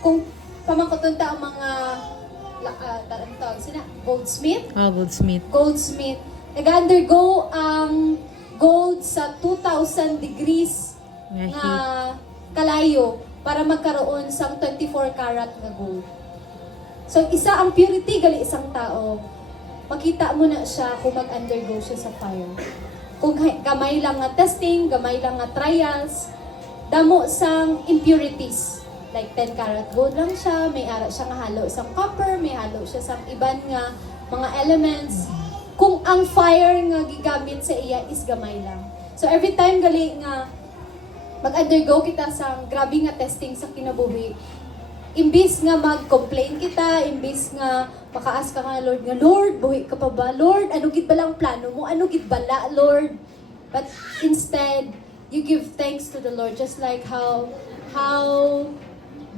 Kung pamangkutunta ang mga goldsmith, goldsmith, nag-undergo ang gold sa 2,000 degrees nga kalayo para magkaroon sang 24 karat nga gold. So isa ang purity gali isang tao. Makita mo na siya kung mag-undergo siya sa fire. Kung gamay lang nga testing, gamay lang nga trials, damo sang impurities. Like 10 karat gold lang siya, may ara siya nga halo isang copper, may halo siya sa iban nga mga elements. Kung ang fire nga gigamit sa iya is gamay lang. So every time gali nga mag-undergo kita sa grabe nga testing sa kinabuhi, imbis nga mag-complain kita, imbis nga makaas ka nga Lord nga, Lord, buhi ka pa ba? Lord, ano gid ba lang plano mo? Ano gid bala, Lord? But instead, you give thanks to the Lord, just like how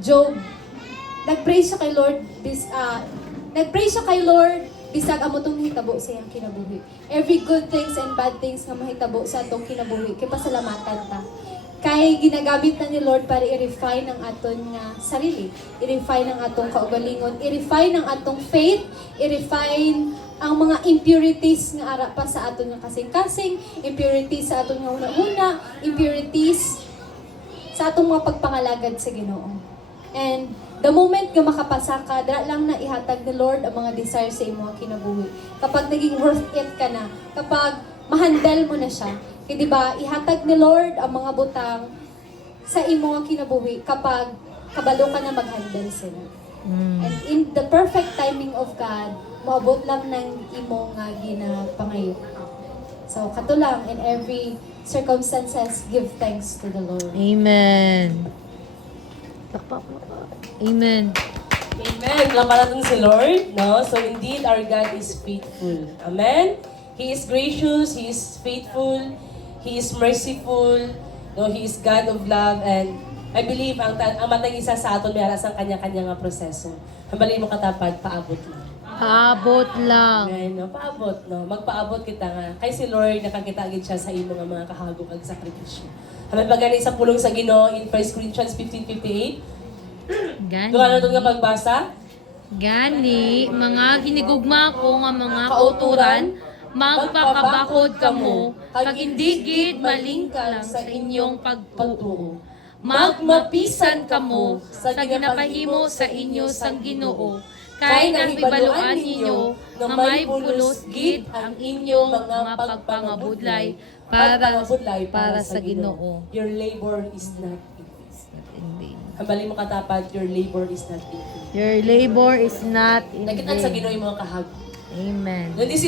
Job nag-pray siya kay Lord bisag amo tong hitabo sa iyang kinabuhi. Every good things and bad things nga mahitabo sa atong kinabuhi, kay pasalamatan ta. Kay ginagamit na ni Lord para i-refine ang aton nga sarili, i-refine ang atong kaugalingon, i-refine ang atong faith, i-refine ang mga impurities nga ara pa sa aton nga kasing-kasing, impurities sa aton nga una-una, impurities sa atong mga pagpangalagad sa Ginoo. And the moment nga makapasa ka, dara lang na ihatag ni Lord ang mga desires sa imong kinabuhi. Kapag naging worth it ka na, kapag mahandle mo na siya, kaya diba, ihatag ni Lord ang mga butang sa imong kinabuhi kapag kabalo ka na mag-handle sila. And in the perfect timing of God, maabot lang ng imong nga ginapangayo. So, kato lang, in every circumstances, give thanks to the Lord. Amen. Amen. Amen. Laman natin si Lord, no? So indeed, our God is faithful. Amen? He is gracious, He is faithful, He is merciful, no? He is God of love, and I believe ang matang isa sa aton may aras ang kanya-kanya nga proseso. Hambalin mo katapad, paabot lang. Paabot lang. Amen, no? Paabot, no? Magpaabot kita nga. Kay si Lord, nakakita agad siya sa imo nga mga kahagok ag sakripisyo. Haman ba gani sa pulong sa Ginoo in 1 Corinthians 15:58? Doon ano nga pagbasa? Gani, mga hinigugma ko nga mga kauturan, magpakabakod kamo, kag hindi gid malingkang sa inyong pagtuo. Magmapisan kamo sa ginapahimo sa inyo sang Ginoo, kay nahibaluan ninyo nga may pulos gid ang inyong mga pagpangabudlay para sa Ginoo. Your labor is not in vain. Hambalin mo katapad, your labor is not in vain. Your labor is not in Nakitaan sa vain. Ginoo yung mga kahagok. Amen. No, this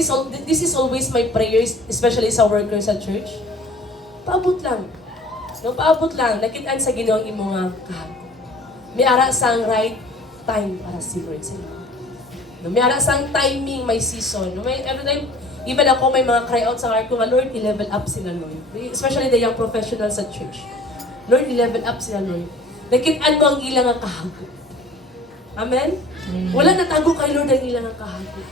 is always my prayers, especially sa workers sa church. Paabot lang. No, paabot lang. Nakitaan sa Ginoo yung mga kahagok. May ara sang right time para si Lord sa inyo. No, may ara sang timing, may season. No, may every time, even ako may mga cry out sa heart ko nga, Lord, i-level up sila, Lord. Especially the young professionals sa church. Lord, i-level up sila, Lord. Nakitaan mo ang ilang ang kahagok. Amen? Wala natago kay Lord ang ilang ang kahagok.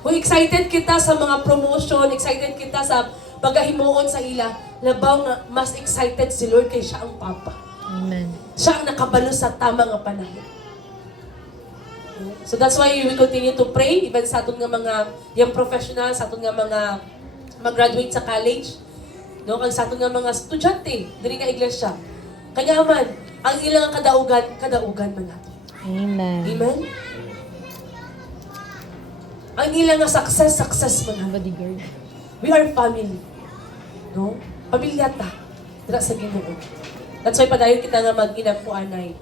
Kung excited kita sa mga promotion, excited kita sa paghahimuon sa ila, labaw nga mas excited si Lord kay siya ang Papa. Amen. Siya ang nakabalo sa tama nga panahon. So that's why we will continue to pray, even sa aton nga mga young professionals, sa aton nga mga mag-graduate sa college, no, kag sa aton nga mga estudyante diri nga iglesia. Kanya man, ang ilang kadaugan man nato. Amen. Amen? Ang ilang nga success man nato. Bodyguard. We are family. No? Pamilya ta. Dira sa Ginoo. That's why padayon kita nga mag-inap po anay.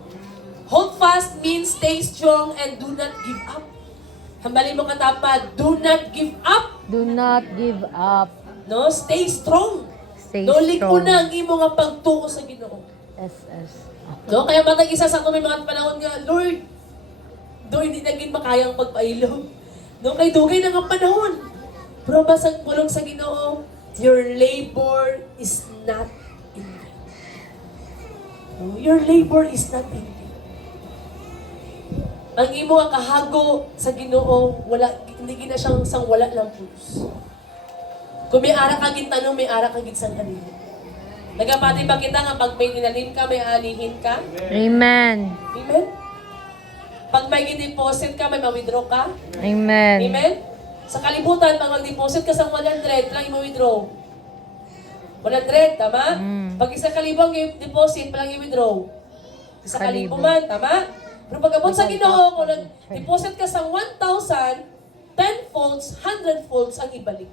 Hold fast means stay strong and do not give up. Hambalin mo katapad, do not give up. Do not give up. No? Stay strong. Stay No, liko strong. na ang imo nga pagtuo sa Ginoo. SS. No? Kaya matag isa sa may mga panahon nga, Lord, do hindi naging makayang pagpailog. No? Kay dugay na nga panahon. Pero basang pulong sa Ginoo, your labor is not in vain. No? Your labor is not in vain. Ang imo nga kahago sa Ginoo, hindi gina siyang sang wala lang pulos. Kung may ara ka gintanong, may ara ka gitsang kanino. Nagapati ba kita nga pag may inalim ka, may anihin ka? Amen. Amen? Pag may gideposit ka, may ma-withdraw ka? Amen. Amen? Sa kalibutan, pag mag-deposit ka sa 100, lang i-withdraw. 100, tama? Pag isa kalibang deposit, palang i-withdraw. Isa kalibo man, tama? Pero pag abot sa Ginoo, kung nag-deposit ka sa 1,000, 10 folds, 100 folds ang ibalik.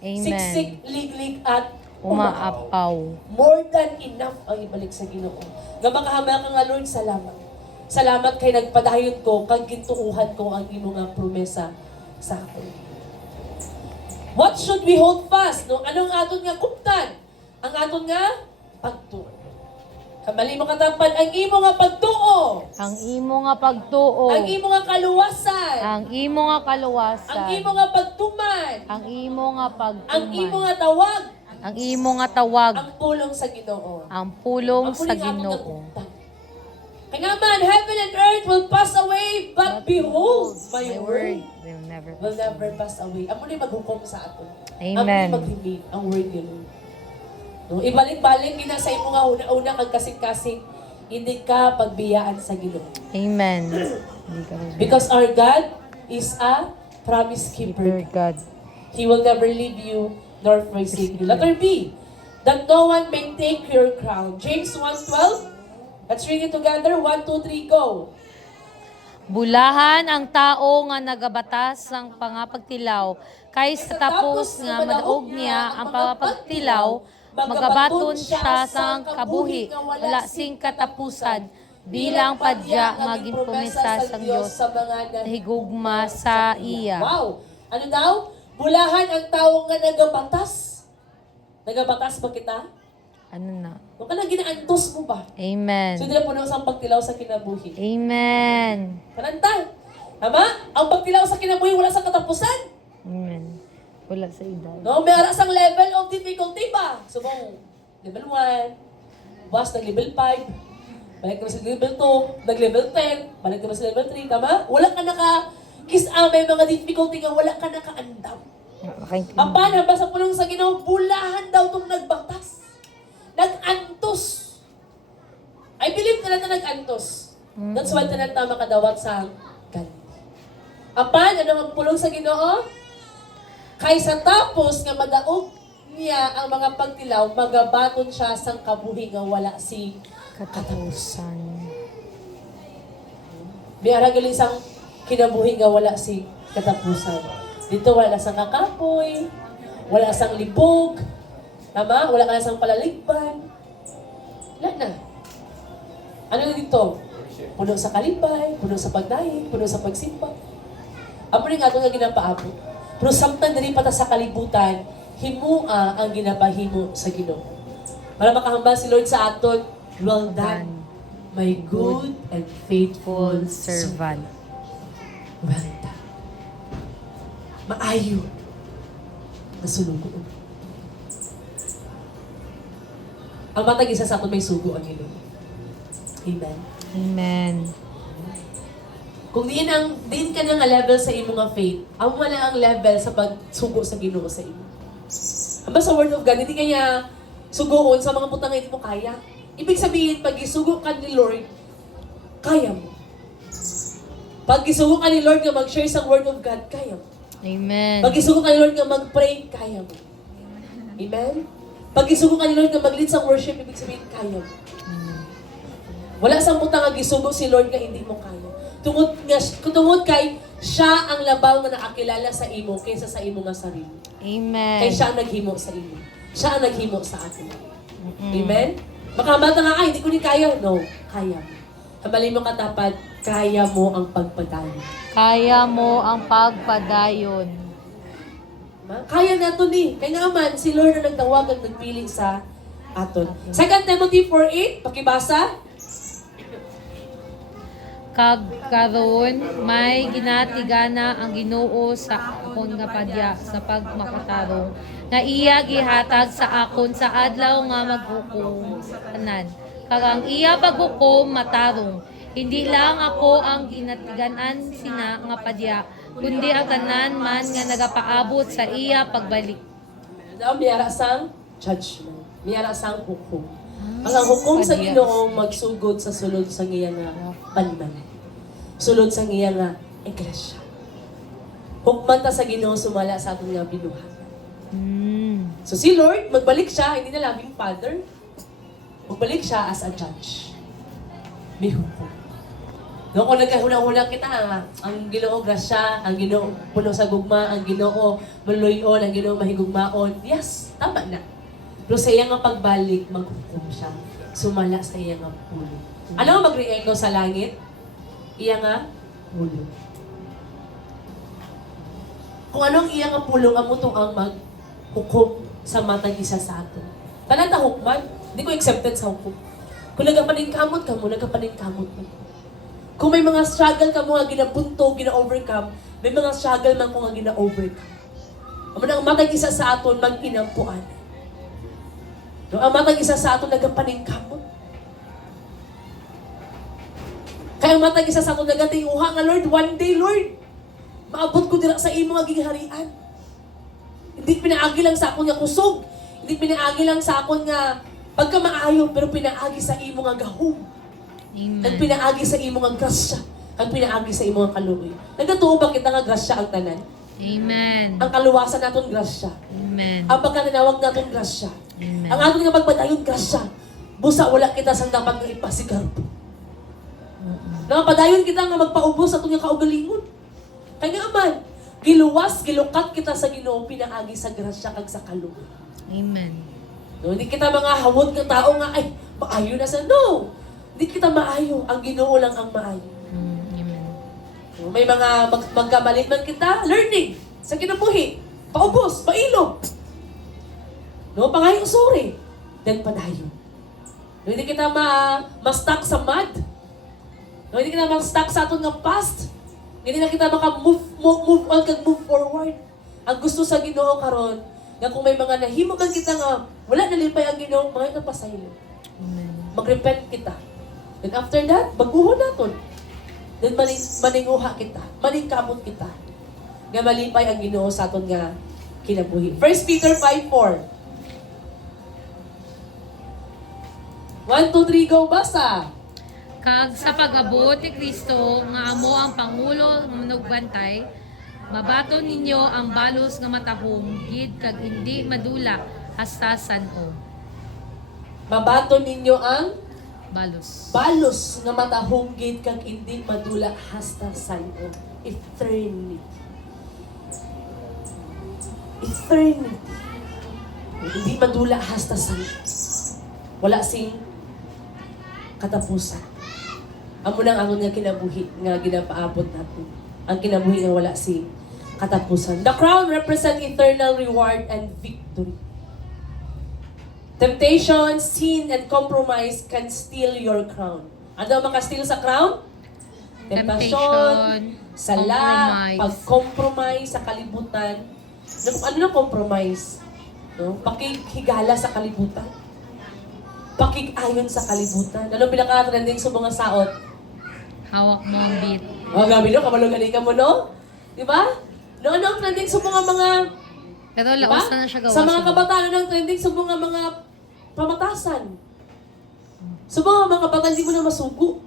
Amen. Siksik, liglig, at Umaapaw. more than enough ang ibalik sa Ginoo. Nga makahama ka nga, Lord, salamat. Salamat kay nagpadayon ko, kag gintuuhan ko ang imo nga promesa sa akin. What should we hold fast? No? Anong aton nga kuptan? Ang aton nga pagtuo. Kamali mo katapad, ang imo nga pagtuo. Ang imo nga pagtuo. Ang imo nga kaluwasan. Ang imo nga kaluwasan. Ang imo nga pagtuman. Ang imo nga pagtuman. Ang imo nga tawag. Ang imo nga tawag. Ang pulong sa Ginoo. Ang pulong Ang sa puling aton nga Ginoo. kuptan. Kaya nga man, heaven and earth will pass away, but behold, my word will never will never pass away. Amo na maghukom sa ato. Amen. Amo na mag-remain ang word ni Lord. No, ibalik-balik gina sa imo nga una-una kag kasing-kasing, hindi ka pagbiyaan sa Ginoo. Amen. Hindi ka Because our God is a promise keeper. God. He will never leave you nor forsake you. Letter B, that no one may take your crown. James 1:12. Let's read it together. 1, 2, 3, go. Bulahan ang tao nga nagabatas ng pangapagtilaw, kay sa tapos nga madaog niya ang pangapagtilaw, magabaton siya sa kabuhi, wala sing katapusan, bilang padya maging pumisa sa Diyos, sa mga higugma sa iya. Wow! Ano daw? Bulahan ang tao nga nagabatas. Nagabatas ba kita? Ano na? Kung ka nang ginaantos mo ba? Amen. So, dila po na sa pagtilaw sa kinabuhi. Amen. Kananta. Tama? Ang pagtilaw sa kinabuhi wala sa katapusan. Amen. Wala sa edad. No, may aras ang level of difficulty ba? Subong, level 1, buwas ng level 5, balik naman sa level 2, nag-level 10, balik naman sa level 3, tama? Wala ka may mga difficulty nga, wala ka nakaandam. Apan, haba sa pulong sa Ginoo, bulahan daw itong nagbatas. Nag-antos. I believe na nag-antos. That's why tinatama kadawat sa God. Apan, ano ang pulong sa Ginoo? Kaysa tapos nga madaog niya ang mga pagtilaw, magabaton siya sang kabuhi nga wala si Katapusan. Biyara galing sang kinabuhi nga wala si katapusan. Dito wala sang kakapoy, wala sang libog, tama? Wala ka na sang palaligban. Wala na. Ano na dito? Puno sa kalipay, puno sa pagdaig, puno sa pagsimba. Amo rin nga ito nga ginapaabot. Pero samtang dali pata sa kalibutan, himua ang ginapahimo sa Ginoo. Para makahambal si Lord sa aton, well done, my good and faithful servant. Well done. Maayo. Nasulugo. Ang matag isa sa aton may sugo ang Ginoo. Amen. Amen. Kung diin ka na nga level sa imo nga faith, amo man ang level sa pagsugo sa Ginoo sa imo. Aba sa Word of God, hindi kanya sugoon sa mga putang hindi mo kaya. Ibig sabihin, pag isugo ka ni Lord, kaya mo. Pag isugo ka ni Lord nga mag-share sa Word of God, kaya mo. Amen. Pag isugo ka ni Lord nga mag-pray, kaya mo. Amen? Pag isugo ka ni Lord nga mag-lead sa worship, ibig sabihin, kaya mo. Wala sang putang nga gisugo si Lord nga hindi mo kaya. Tungod kay siya ang labaw nga nakakilala sa imo kaysa sa imo nga sarili. Amen. Kay siya ang naghimo sa imo. Siya ang naghimo sa atin. Amen? Baka mata nga, hindi ko ni kaya. No, kaya mo. Habalin mo katapat, kaya mo ang pagpadayon. Kaya mo ang pagpadayon. Kaya na ito ni. Kaya nga man, si Lord na nagtawag at nagpili sa aton. 2 Timothy 4:8, pakibasa. Kag karon may ginatigana ang Ginoo sa akon nga padya sa pagmakatarong nga iya gihatag sa akon sa adlaw nga maghukom tanan. Kag ang iya paghukom matarong. Hindi lang ako ang ginatiganan sina nga padya, kundi ang tanan man nga nagapaabot sa iya pagbalik. Daw miyara sang judgment. Miyara sang hukom. Ang hukom sa Ginoo magsugod sa sulod sa iya nga panman. Sulod sa iya nga iglesia. Hukman ta sa Ginoo sumala sa aton nga binuhat. So si Lord, magbalik siya, hindi na loving father. Magbalik siya as a judge. May hukom. Doon kung nagkahunang-hunang kita, ang Ginoo grasya, ang Ginoo puno sa gugma, ang Ginoo maluyon, ang Ginoo mahigugmaon. Yes, tama na. Pero sa iya nga pagbalik, maghukom siya. Sumala sa iya nga pulo. Ano ang mag-re-echo sa langit? Iya nga pulo. Kung anong iya nga pulo, amo itong ang maghukom sa matang isa sa ato. Tanan ta hukman, hindi ko accepted sa hukom. Kung nagapaningkamot ka mo, nagapaningkamot mo. Kung may mga struggle ka mo nga ginabunto, gina-overcome, may mga struggle man ko nga gina-overcome. Ang matang isa sa aton, mag-inampuan. No, ang matang isa sa aton, nagapaningkamot. Kaya matag isa sa akong nagatinguha nga, Lord, one day, Lord, maabot ko dira sa imo nga gingharian. Hindi pinaagi lang sa akon nga kusog. Hindi pinaagi lang sa akon nga pagkamaayo, pero pinaagi sa imo nga gahom. Kag Amen. pinaagi sa imo nga grasya. Kag pinaagi sa imo nga kaluoy. Nagatuo ba kita nga grasya ang tanan? Amen. Ang kaluwasan naton grasya. Amen. Ang pagkatinawag naton grasya. Amen. Ang aton nga pagpadayon grasya. Busa wala kita sang dapat nga ipasigarbo. Padayon kita nga magpaubos sa itong kaugalingon. Kaya nga man, giluwas, gilukat kita sa Ginoo, pinaagi sa grasya kag sa kaluoy. Amen. No, hindi kita mga hawod ng tao nga, ay, maayo na sa, no! Hindi kita maayo, ang Ginoo lang ang maayo. Amen. No, may mga magkamalit man kita, learning, sa kinabuhi, paubos, pailog. No, pangayo sorry, then padayon. No, hindi kita ma-stuck sa mud. No, hindi kita ma-stuck sa aton nga past. Hindi na kita maka-move on kag move forward. Ang gusto sa Ginoo karon, nga kung may mga nahimo man kita nga wala nalipay ang Ginoo, mga napasaylo. Amen. Mag-repent kita. Then after that, baguhon naton. Then maninguha kita, maningkamot kita. Nga malipay ang Ginoo sa aton nga kinabuhi. 1 Peter 5:4. 1, 2, 3, go, basa! Kag sa pag-abot ni Kristo nga amo ang pangulo ng manugbantay, mabato ninyo ang balos nga matahong gid kag hindi madula hasta sanho. Mabato ninyo ang Balos. balos nga matahunggid kag hindi madula hasta sayo. Eternity. Eternity. Hindi madula hasta sayo. Wala sing katapusan. Amo nang ang nga kinabuhi nga ginapaabot natin. Ang kinabuhi nga wala sing katapusan. The crown represent eternal reward and victory. Temptation, sin, and compromise can steal your crown. Ano ang makasteal sa crown? Temptasyon, sala, compromise. pag-compromise sa kalibutan. Ano na compromise? No? Pakihigala sa kalibutan. Pakig-ayon sa kalibutan. Ano pinaka-trending sa mga saot? Hawak mo ang beat. Oh, gabi no, kamalong-galing ka mo, no? Di ba? No, ano ang trending sa mga Pero diba? laos na siya gawa. Sa mga kabataan, ano ang trending sa mga pamatasan? Sa mga kabataan, hindi mo na masugo.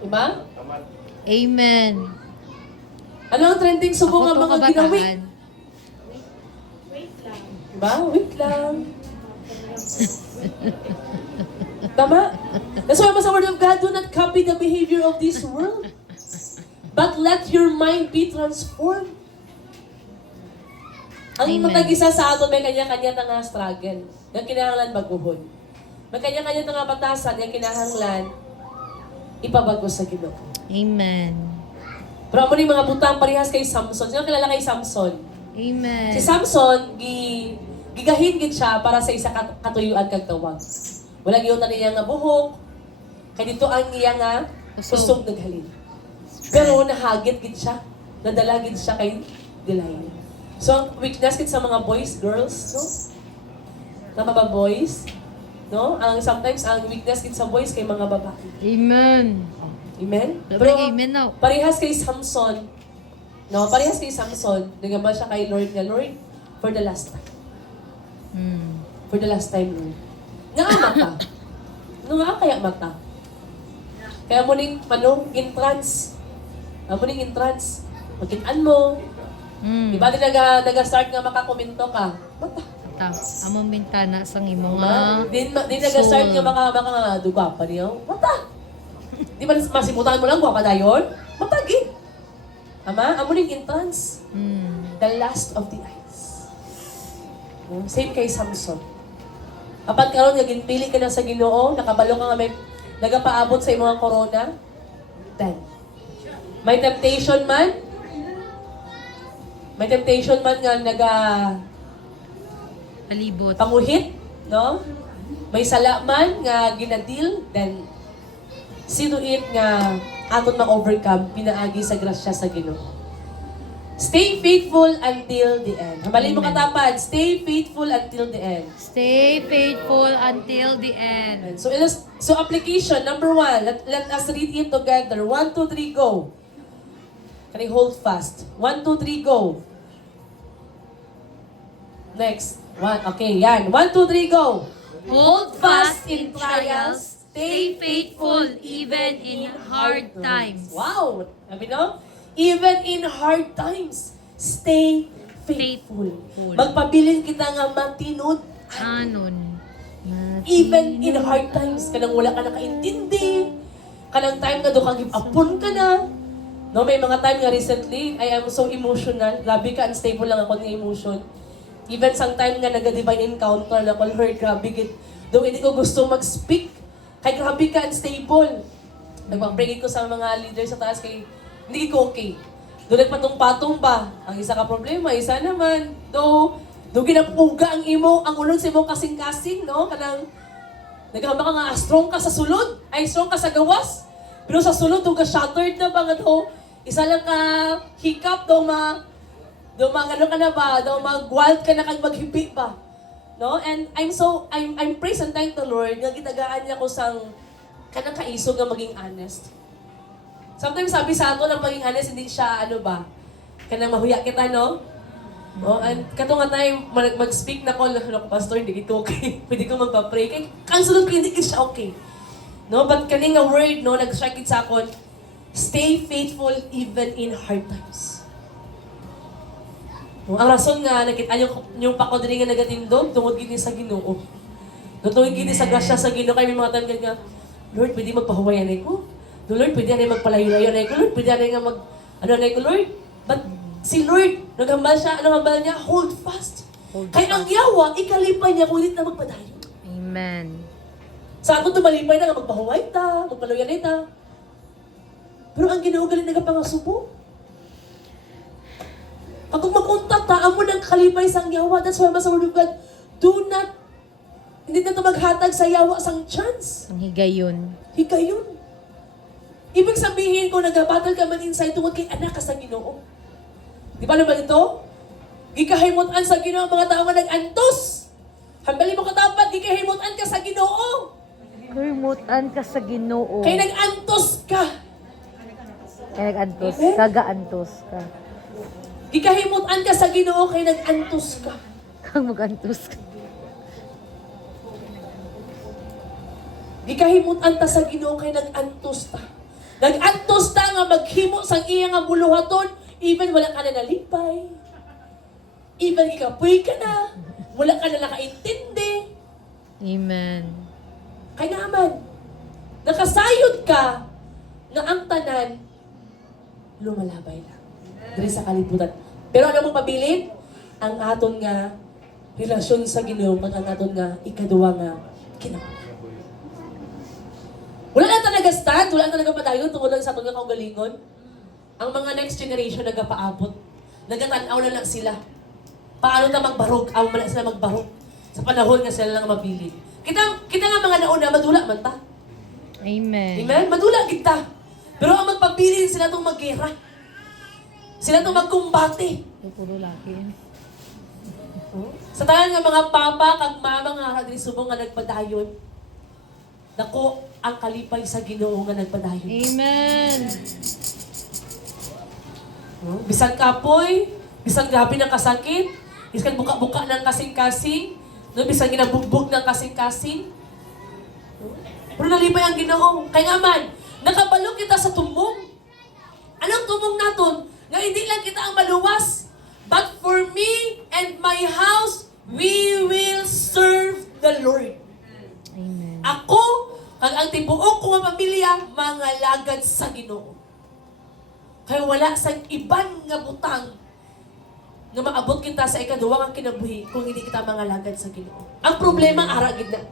Diba? Amen. Ano ang trending sa Ako to mga ginawi? kabataan. Diba? Wait lang. Tama? That's why sa Word of God, do not copy the behavior of this world. But let your mind be transformed. Ang Amen. matag-isa sa aton may kanya-kanya nga struggle. Yung kinahanglan baguhon. May kanya-kanya nga batasan, yung kinahanglan ipabago sa Ginoo. Amen. Pero amo ni mga butang parehas kay Samson. Sino kilala kay Samson? Amen. Si Samson, gigahin gid siya para sa isa katuyuan kag tawag. Wala gyud niya nga buhok. Kay dito ang iya nga Usog. usog naghalin. Pero nahagit gid siya. Nadala gid siya kay Delilah. So, ang weakness gid sa mga boys, girls, no? Tama ba boys? No? Sometimes ang weakness gid sa boys kay mga babae. Amen. Amen? Pero amen now. Parehas kay Samson, no? Parehas kay Samson, nagamba siya kay Lord nga, Lord, for the last time. For the last time, Lord. Nga mata. Nga kaya mata. Kaya mo ning, entrance. Mo ning entrance. Magkitaan mo. Di ba din nag-start nga makakomento ka? Mata. Among bintana sang imo Ma, nga. din nag-start nga maka duga pa niyo. Mata. Di ba masimutan mo lang gwapa dayon? Mata gid. Ama, amo ning entrance. The last of the eyes. No? Same kay Samson. Kapag karon nga ginpili ka na sa Ginoo, nakabalo ka nga may nagapaabot sa imong corona, then may temptation man nga Palibot. panguhit, no? May sala man nga ginadil, then sino it nga aton ma-overcome pinaagi sa grasya sa Ginoo. Stay faithful until the end. Hambalin mo katapad, stay faithful until the end. Stay faithful until the end. So application, number 1, let us read it together. 1, 2, 3, go. Can you hold fast? 1, 2, 3, go. Next. 1, okay, yan. 1, 2, 3, go. Hold fast in trials. Stay faithful even in hard times. Wow! Sabi no? Even in hard times, stay faithful. Faithful. Magpabilin kita nga matinod. Anon. Even in hard times, kanang wala ka nakaintindi, kanang time nga do kang give upon ka na. No, may mga time nga recently, I am so emotional. Grabe ka, unstable lang ako ng emotion. Even sang time nga nag-divine encounter na call her, grabe git. Doon hindi ko gusto mag-speak. Kay grabe ka, unstable. Nagpapray ko sa mga leaders sa taas kay hindi ko okay. Doon nagpatong-patong ba? Ang isa ka problema, isa naman. Do ginapuga ang imo, ang ulod sa imong kasing-kasing, no? Kanang, naghamba ka nga, strong ka sa sulod, ay strong ka sa gawas. Pero sa sulod, do ka shattered na ba nga to? Isa lang ka hiccup, do ano ka na ba? Do mag-wild ka na kag maghipi ba? No? And I'm praise and thank the Lord nga gitagaan niya ko sang kanang kaisog nga maging honest. Sometimes sabi sa ato ng paging honest, hindi siya ano ba? Kanang mahuya kita, no? No, and kato nga tayo mag-speak na ko, pastor, hindi ito okay. Pwede ko magpa-pray. Kaya ang sunod ko, hindi siya okay. No, but kaning nga word, no, nag-strike it sa akon, stay faithful even in hard times. No, ang rason nga, nakita yung pako din nga nagatindog, tungod gini sa Ginoo. No, tungod gini sa grasya sa Ginoo, kaya may mga time nga, Lord, pwede magpahuwayan ko. No, Lord, pwede na magpalayo-layo na ko, Lord, pwede na nga ko, Lord. But si Lord, naghambal niya, hold fast. Kaya ang yawa, ikalipay niya, kulit na magpadayo. Amen. Sa ato tumalipay na nga, magpahuway ta, magpaluyan ta. Pero ang Ginoo galing nagapangasubo. Pag magpunta ta, amo ng kalipay sang yawa, that's why sa Word of God, hindi na ito maghatag sa yawa sang chance. Ang higayon. Higayon. Ibig sabihin ko, nagabattle ka man inside tungkol kay anak ka sa Ginoo. Di ba naman ito? Gikahimutan sa Ginoo ang mga tao nga nag-antos. Hambali mo katapat, gikahimutan ka sa Ginoo. Kalimutan ka sa Ginoo. Kay nag-antos ka. Kaya nag-antos. Kaga-antos ka. Gikahimutan ka sa Ginoo kay nag-antos ka. Kang mag-antos ka. Gikahimutan ta sa Ginoo kay nag-antos ta. Nag-antos ta nga maghimo sang iya nga buluhaton, even wala ka na nalipay. Even ikapoy ka na. Wala ka na nakaintindi. Amen. Kaya naman, nakasayod ka na ang tanan lumalabay lang. Diri sa kalibutan. Pero ano mong pabilin? Ang aton nga relasyon sa Ginoo, ang aton nga ikaduwa nga kinabuhi. Wala na talaga stand, wala na talaga padayon tungkol lang sa aton nga kaugalingon. Ang mga next generation nagapaabot. Nagatanaw na lang sila. Paano na magbarog? Ang na sila magbarog. Sa panahon nga sila lang mabilin. Kita nga mga nauna, madula man ta. Amen. Amen? Madula kita. Pero ang magpabilin sila itong maggera. Sila itong magkumbate. Ito puro laki. Sa tayo nga mga papa, kag mama nga subong nga nagpadayon. Nako, ang kalipay sa Ginoo nga nagpadayon. Amen. Bisang kapoy, bisang grabe ng kasakit, bisang buka-buka ng kasing-kasing, no, bisang ginabugbog ng kasing-kasing. Pero nalipay ang Ginoo. Kaya nga man, nakabalo kita sa tumbong. Anong tumbong naton? Nga hindi lang kita ang maluwas, but for me and my house, we will serve the Lord. Amen. Ako, ang tibuok kong pamilya, mga lagad sa Ginoo. Kaya wala sa iban nga butang nga maabot kita sa ikaduwa nga kinabuhi kung hindi kita mga lagad sa Ginoo. Ang problema, ara gid na.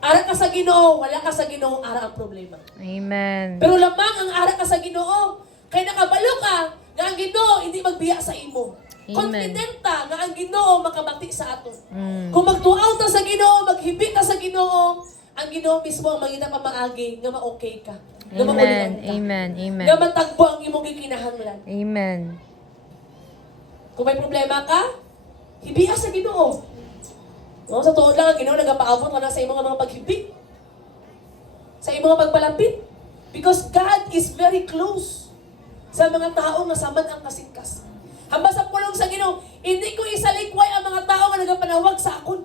Ara ka sa Ginoo, wala ka sa Ginoo, ara ang problema. Amen. Pero lamang ang ara ka sa Ginoo, kay nakabalo ka nga ang Ginoo hindi magbiya sa imo. Amen. Confident ta nga ang Ginoo makabati sa ato. Mm. Kung magtuaw ta sa Ginoo, maghibit ta sa Ginoo, ang Ginoo mismo ang mangita pamaagi nga ma-okay ka. Nga Amen. maulian ka. Amen. Amen. Nga matagbo ang imong gikinahanglan. Amen. Kung may problema ka, hibiya sa Ginoo. No, sa tuod lang ang Ginoo nagapaabot ka na sa imong mga paghibi. Sa imong mga pagpalapit. Because God is very close sa mga tao nga samad ang kasingkas. Hamba sa pulong sa Ginoo, hindi ko isalikway ang mga tao nga nagapanawag sa akon.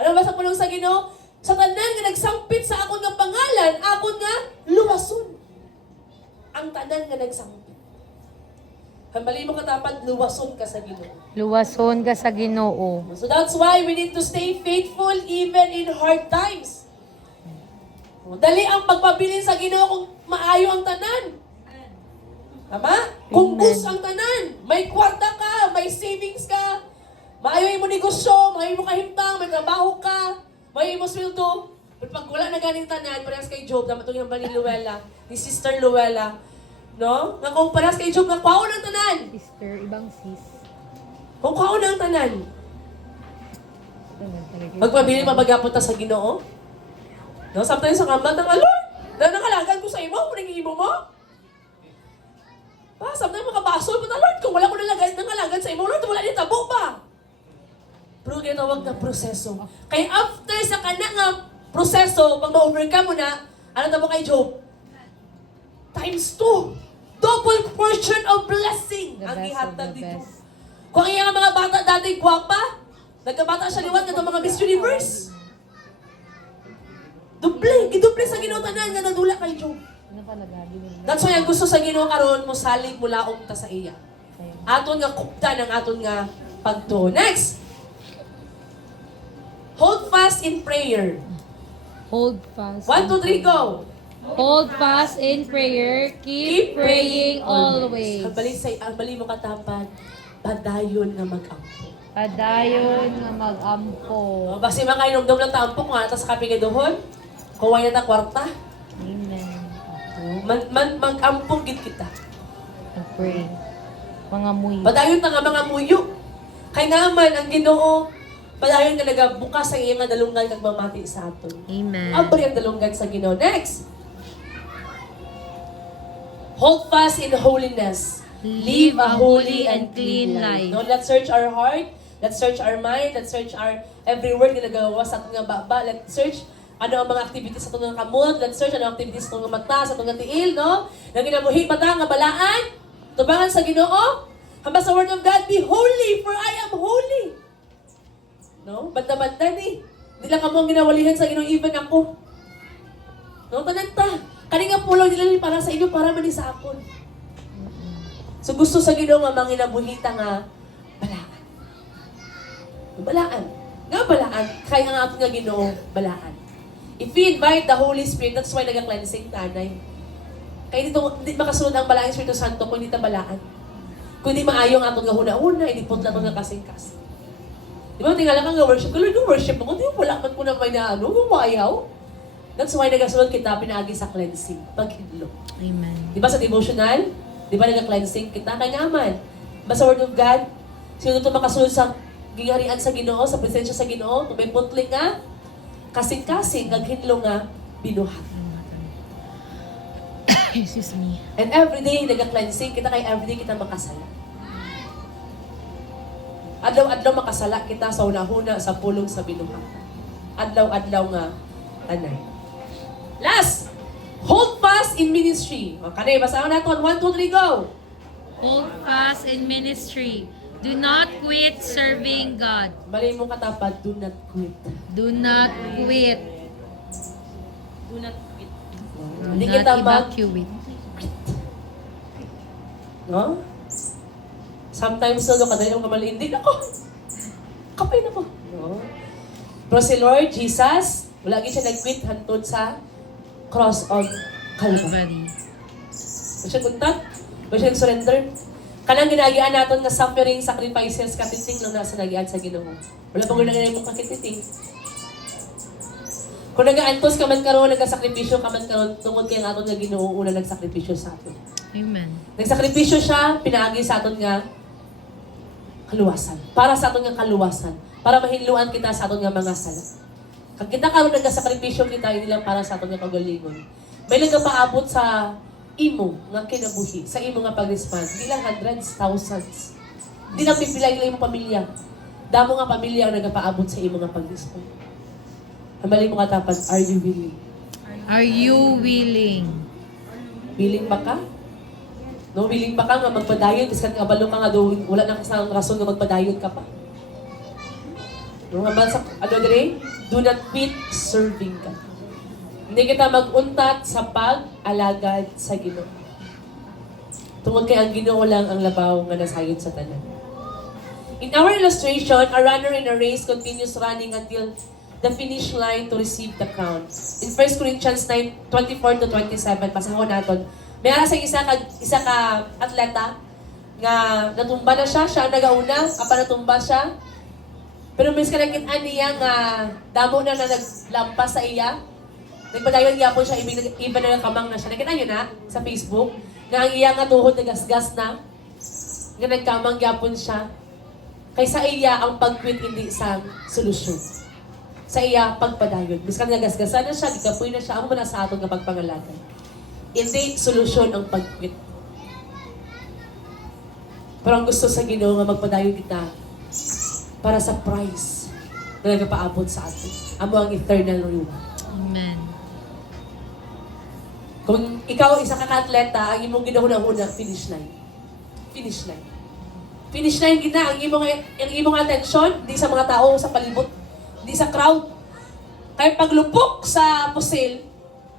Ano ba sa pulong sa Ginoo? Sa tanan nga nagsampit sa akon nga pangalan, akon nga luwason. Ang tanan nga nagsampit. Hambali mo katapat, luwason ka sa Ginoo. Luwason ka sa Ginoo. So that's why we need to stay faithful even in hard times. Dali ang pagpabilin sa Ginoo kung maayo ang tanan. Tama? Kung bus ang tanan, may kwarta ka, may savings ka, maayo mo negosyo, maayo mo kahimtang, may trabaho ka, maayo mo sweldo. Pero pag wala na ganing tanan, parehas kay Job, tama itong yung ni Luella, ni Sister Luella, no? Nga kung parehas kay Job, nga kwaon ang tanan. Sister, ibang sis. Kung kwaon ang tanan, magpabili mabagapot ta sa Ginoo. No, sometimes ang amat ng Lord, na nakalagan ko sa imo, kung nangihimo mo. Sometimes makabasol pa na, Lord, kung wala ko nangalagad sa imo, Lord, wala din tabo pa. Pero ginawag na proseso. Kaya after sa kanang proseso, pag ma-overcome mo na, ano tabo kay Job? Times 2. Double portion of blessing The ang best of ihatag the dito. best. Kung ang mga bata dati gwapa, nagkabata siya liwat ng mga Miss Universe. Giduple sa ginutanan nga nadula kay Job. Ano pala gabi nila? That's why ang gusto sa Ginoo karon mo salig mula ta sa iya. Aton nga kuptan ang aton nga pagtuo. Next. Hold fast in prayer. Hold fast. 1, 2, 3, go. Hold fast in prayer. Keep praying always. Ang bali mo katapat, padayon nga mag-ampo. Padayon nga mag-ampo. Basi makainomdom ng tampok nga nata sa kapigaduhon. Kuway na ta kwarta. Amen. Mag-ampong gid kita. Pray. Mga muy. Padayon na nga mga muyo. Kay naman ang Ginoo, padayon nga nagabukas sa iyang dalungan kag mamati sa aton. Amen. Abri ang dalungan sa Ginoo. Next. Hold fast in holiness. Live a holy and clean life. No, let's search our heart. Let's search our mind. Let's search our every word na nagawa sa ating nga baba. Let's search ano ang mga activities sa itong nga kamot. Let's search ano ang activities sa itong nga mata, sa itong nga tiil, no? Nang ginamuhi mata nga balaan. Tubangan sa Ginoo. Hamba sa word of God, be holy for I am holy. No? Banda-banda ni. Hindi lang kamo ang ginawalihan sa Ginoo, even ako. No? Tananta. Kani nga pulaw nila ni para sa inyo, para man sa akon. So gusto sa Ginoo nga manginabuhita nga balaan. Balaan. Nga balaan, kaya ang ato nga Ginoo, balaan. If we invite the Holy Spirit, that's why nag-cleansing tanay. Kaya dito, hindi makasunod ang balaan ng Espiritu Santo kung hindi ta balaan. Kung hindi maayo ang aton nga huna-huna, hindi putla aton nga kasing-kas. Di ba, tingala ka nga worship, Lord, yung worship mo, di ba, wala man ko na may na gumayaw. That's why nagasunod kita, pinaagi sa cleansing, paghidlo. Amen. Di ba sa devotional? Di ba nag-cleansing kita? Kaya naman. Ba sa Word of God? Sino ito makasunod sa gingarian sa Ginoo, sa presensya sa Ginoo? Kung may putling nga, kasing-kasing, naghidlo nga, binuhat. Excuse me. And everyday, nag-cleansing kita, kaya everyday kita makasala. Adlaw-adlaw makasala kita sa una-huna, sa pulong sa binuhat. Adlaw-adlaw nga, tanay. Last! Hold fast in ministry. O, kanay, basahan natin. 1, 2, 3, go! Hold fast in ministry. Do not quit serving God. Mali mo katapat, do not quit. Do not quit. Do not quit. Do Hindi not kita evacuate. No? Sometimes no, kadali yung kamali, hindi ako. Kapay na ko. No? Pero si Lord Jesus, wala siya nag-quit hantod sa cross of Calvary. Calvary. Ba siya guntat? Ba siya surrender? Kanang ginagian natin nga suffering, sacrifices, katiting lang nasa nagian sa Ginoo. Wala pang ginagawa mong kakititing. Kung nag-aantos ka man karon, nagkasakripisyo ka man karon, tungkol kay nga aton nga Ginoo una nagsakripisyo sa aton. Amen. Nagsakripisyo siya, pinaagi sa aton nga kaluwasan. Para sa aton nga kaluwasan. Para mahinluan kita sa aton nga mga sala. Kag kita karon nagkasakripisyo kita, hindi lang para sa aton nga kagalingon. May nagapaabot sa imo nga kinabuhi, sa imo nga pag-respond. Hindi lang hundreds, thousands. Di nang pipilay nila imong pamilya. Damo nga pamilya ang nagapaabot sa imong nga pag-disappoint. Hamali mo katapat, are you willing? Are you willing? Willing ba ka? No, willing ba ka nga magpadayon? Iskan ka balo ka nga doon, wala na kasang rason nga magpadayon ka pa. No, nga ba sa, ano dire? Do not quit serving ka. Hindi kita mag-untat sa pag-alagad sa Ginoo. Tungod kay ang Ginoo lang ang labaw nga nasayod sa tanan. In our illustration, a runner in a race continues running until the finish line to receive the crown. In 1 Corinthians 9:24-27, pasahon naton. May ara sa isa ka atleta nga natumba na siya ang nagauna, apa natumba siya. Pero mas kanakit-an niya nga damo na naglampas sa iya. Nagpadayon gyapon siya even nagakamang na siya. Nakita niyo na sa Facebook nga ang iya nga tuhod nagasgas na. Nga nagkamang gyapon siya. Kaysa iya ang pag-quit hindi sa solusyon. Sa iya pagpadayon. Biskan nagasgasan na siya, gikapoy na siya, amo man na sa aton nga pagpangalagan. Hindi solusyon ang pag-quit. Pero ang gusto sa Ginoo nga magpadayon kita para sa prize na nagapaabot sa atin. Amo ang eternal reward. Amen. Kung ikaw isa ka atleta, ang imong ginahuna-una, finish line. Finish line. Finish line gina ang imong atensyon, di sa mga tao sa palibot, di sa crowd. Kaya paglupok sa pusil,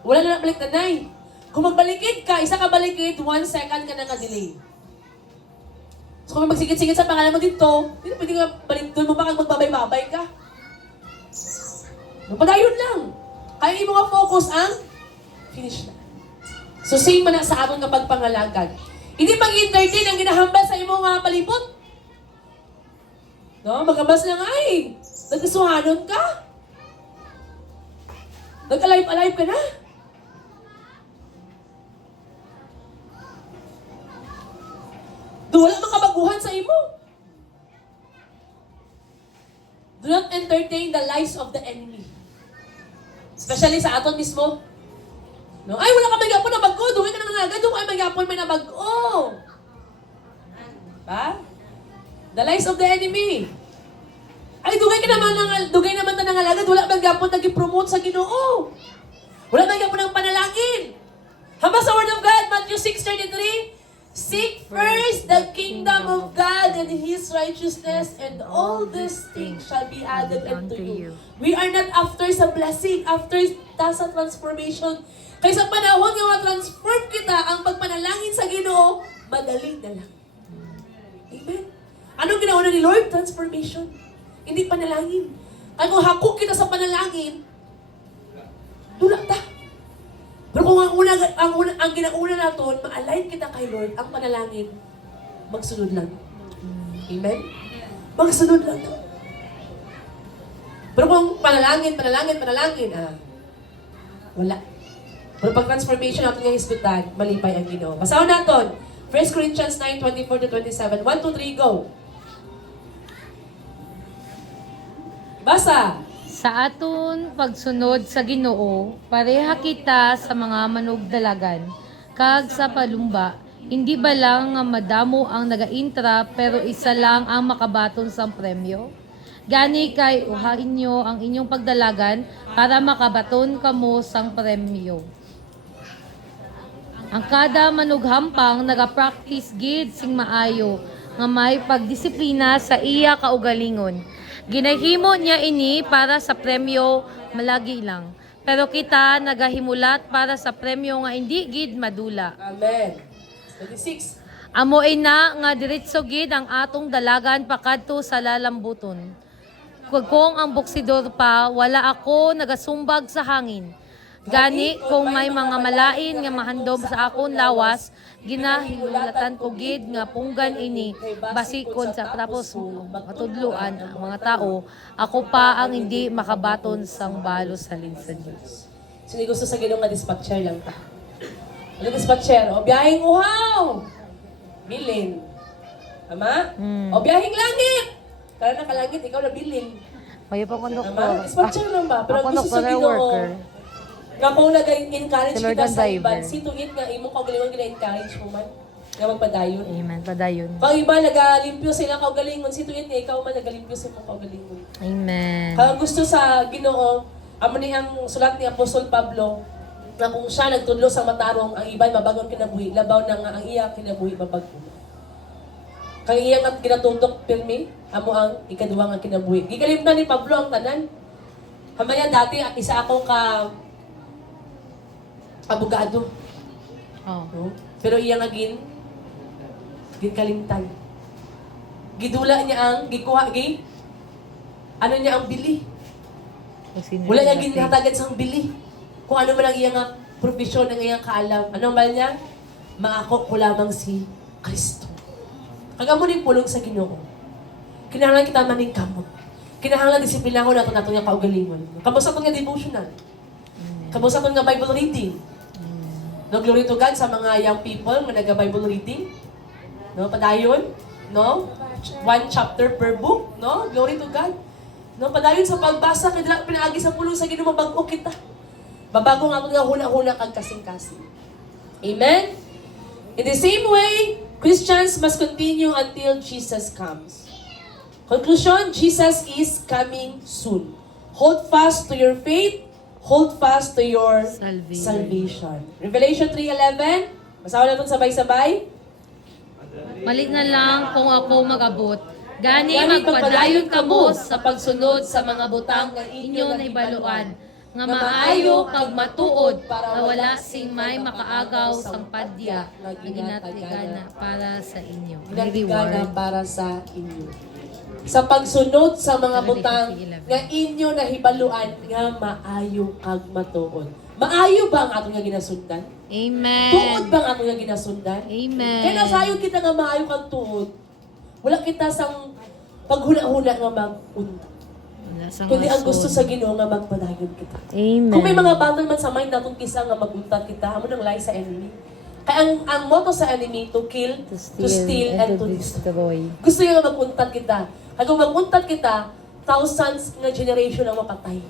wala na balik na nay. Kung magbalikid ka, isa ka balikid, 1 second ka na ka-delay. So kung magsigit-sigit sa pangalan mo dito, hindi pwede nga balik doon mo pa kag magbabay-babay ka. Padayon lang. Kaya imo nga focus ang finish line. So same man na sa aton nga pagpangalagan. Hindi pag-entertain ang ginahambal sa imong mga palibot. No, magambas lang ay. Nagkasuhanon ka. Nag-alive-alive ka na. Wala mang kabaguhan sa imo. Do not entertain the lies of the enemy. Especially sa aton mismo. No, ay wala ka may gapon na bago, dugay ka na nga agad, dugay may gapon may na bago. Ba? The lies of the enemy. Ay dugay naman ta nangalagad, wala bang gapon nagi-promote sa Ginoo. Wala bang gapon ng panalangin. Haba sa word of God, Matthew 6:33, seek first the kingdom of God and His righteousness, and all these things shall be added unto you. We are not after sa blessing, after sa transformation. Kaya sa panahon nga ma-transform kita, ang pagpanalangin sa Ginoo, madali na lang. Amen? Anong ginawa ni Lord? Transformation. Hindi panalangin. Kaya kung hakok kita sa panalangin, tulak ta. Pero kung ang ginauna natin, ma-align kita kay Lord, ang panalangin, magsunod lang. Amen? Magsunod lang. Pero kung panalangin, wala. Pero pag transformation natin ng isgutan, malipay ang Ginoo. Basahin natin. 1 Corinthians 9:24-27. 1, 2, 3, go. Basa. Sa aton pagsunod sa Ginoo, pareha kita sa mga manugdalagan, kag sa palumba, hindi ba lang nga madamo ang nagaintra pero isa lang ang makabaton sa premyo? Gani kay uhain nyo ang inyong pagdalagan para makabaton kamo sang premyo. Ang kada manughampang nagapractice gid sing maayo nga may pagdisiplina sa iya kaugalingon. Ginahimo niya ini para sa premyo malagi lang. Pero kita nagahimulat para sa premyo nga hindi gid madula. Amen. 26. Amo ina nga diretso gid ang atong dalagan pakadto sa lalambuton. Kung ang boksidor pa, wala ako nagasumbag sa hangin. Gani, kung may mga malain nga mahandom sa akon lawas, ginahimulatan ko gid nga punggan ini, basikon sa tapos matudluan ang mga tao, ako pa ang hindi makabaton sang balos halin sa Diyos. Sino gusto sa Ginoo nga dispatcher lang ta? Ano dispatcher? O biyaheng uhaw! Bilin. Tama? O biyaheng langit! Kaya nakalangit, ikaw na bilin. Kayo pa kung Tama? Dispatcher lang ba? Pero ang gusto sa Ginoo, nga kung nag-encourage Si Lord kita ang sa diver. iban, situin nga imo kagalingon gina-encourage mo man. nga magpadayon. Amen. Padayon. Pag iba nagalimpyo sa ilang kaugalingon, situin nga ikaw man nagalimpyo sa imong kaugalingon. Amen. Kung gusto sa Ginoo, amo ni ang sulat ni Apostol Pablo, na kung siya nagtudlo sa matarong, ang iba mabagong kinabuhi, labaw na nga ang iya kinabuhi mabago. Kang iya nga ginatutok pirmi, amo ang ikaduwa nga kinabuhi. Gikalipnan ni Pablo ang tanan. Hamaya dati, isa ako ka abogado. Oh. No? Pero iya nga ginkalimtan. Gidula niya ang, gikuha, ano niya ang bili. Wala niya ginhatagan sa bili. Kung ano man ang iyang profesyon, ang iyang kaalam. Ano ba niya? Maako ko lamang si Kristo. Kagamo ni pulong sa Ginoo. Kinahanglan kita maning kamot. Kinahanglan disiplina ko nato nga kaugalingon. Kamo sa nga devotional. Kamo sa nga Bible reading. No, glory to God sa mga young people nga naga-Bible reading. No, padayon. No? 1 chapter per book. No? Glory to God. No, padayon sa pagbasa, kaya pinaagi sa pulong sa Ginoo, mabago kita. Babago nga nga huna-huna kag kasing-kasing. Amen? In the same way, Christians must continue until Jesus comes. Conclusion, Jesus is coming soon. Hold fast to your faith. Hold fast to your salvation. Revelation 3:11. Basahin natin sabay-sabay. Balik na lang kung ako mag-abot. Gani magpadayon kamo sa pagsunod sa mga butang nga inyo na ibaluan, nga maayo kag matuod para wala sing may makaagaw sang padya nga ginatigana para sa inyo. Ginatigana para sa inyo. Sa pagsunod sa mga butang nga inyo nahibaluan nga maayo kag matuod. Maayo ba ang ato nga ginasundan? Amen. Tuod ba ang ato nga ginasundan? Amen. Kaya nasayon kita nga maayo kag tuod. Wala kita sang paghuna-huna nga mag-unta. Kundi ang gusto sa Ginoo nga magpadayon kita. Amen. Kung may mga battle man sa mind natong kisa nga maguntat kita, amo nang lie sa enemy. Kaya ang motto sa enemy, to kill, to steal, and to destroy. Gusto niya nga maguntat kita. Kaya kung maguntat kita, thousands nga generation ang mapatay.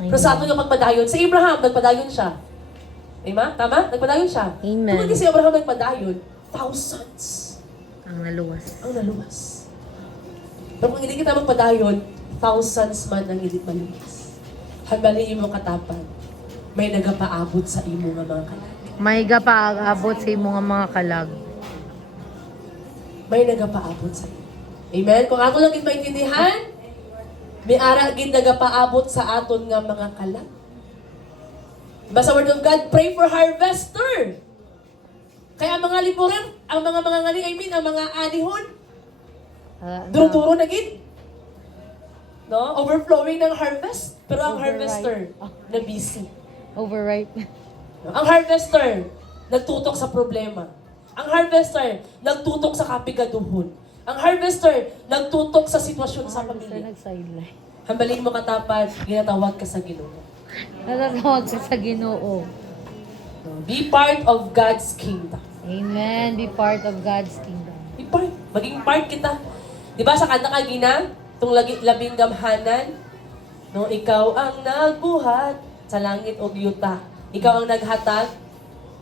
Pero sa ato nga pagpadayon, sa Abraham, nagpadayon siya. Diba? Tama? Nagpadayon siya. Amen. Kung si Abraham nagpadayon, thousands Ang naluwas. ang naluwas. Pero kung hindi kita magpadayon, thousands man ang hindi maluwas. Hanggang imo katapan, may nagapaabot sa imo nga mga kalag. May gapaabot sa imo nga mga kalag. May nagapaabot sa imo. Amen? Kung ako lang maintindihan, may ara gid nagapaabot sa aton nga mga kalag. Basta word of God, pray for harvester. Kaya ang mga liburan, ang mga ngani, ang mga anihon, duro-duro na gid. No? Overflowing ng harvest. Pero ang harvester, na busy. Overripe. Ang harvester, nagtutok sa problema. Ang harvester, nagtutok sa kapigaduhon. Ang harvester, nagtutok sa sitwasyon sa pamilya. Nag-sideline. Hambalin mo katapat, ginatawag ka sa Ginoo. Natatawag ka sa Ginoo. Be part of God's kingdom. Amen. Be part of God's kingdom. Be part. Maging part kita. Di ba sa kanta kagina, itong labing gamhanan, no, ikaw ang nagbuhat sa langit o yuta. Ikaw ang naghatag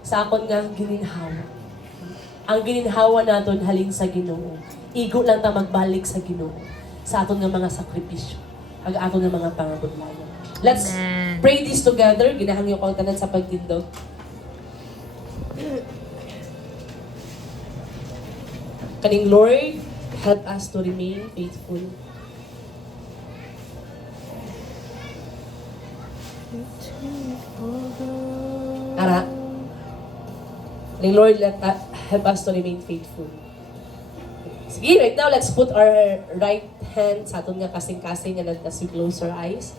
sa akon nga gininhawa. Ang gininhawa naton halin sa Ginoo. Igo lang ta magbalik sa Ginoo sa aton nga mga sakripisyo. Ang aton nga mga pangabudlayan. Let's Amen. pray this together. Ginahangyo ko ang tanan sa pagtindog. Kaning Lord, help us to remain faithful. Ara. Kaning Lord, help us to remain faithful. Sige, right now, let's put our right hand sa aton nga kasing-kasing and as we close our eyes.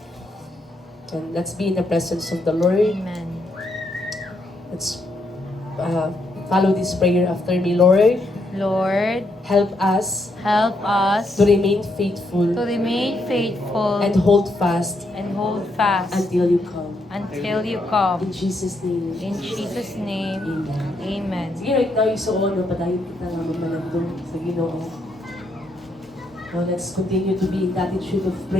And let's be in the presence of the Lord. Amen. Let's follow this prayer after me. Lord, Lord, help us help us to remain faithful to remain faithful and hold fast and hold fast until you come. until you come. In Jesus' name. In Jesus' name, Amen. Amen. Sige, right now, isuon, padayon kita nga magmanandong sa Ginoo. Now, let's continue to be in the attitude of prayer.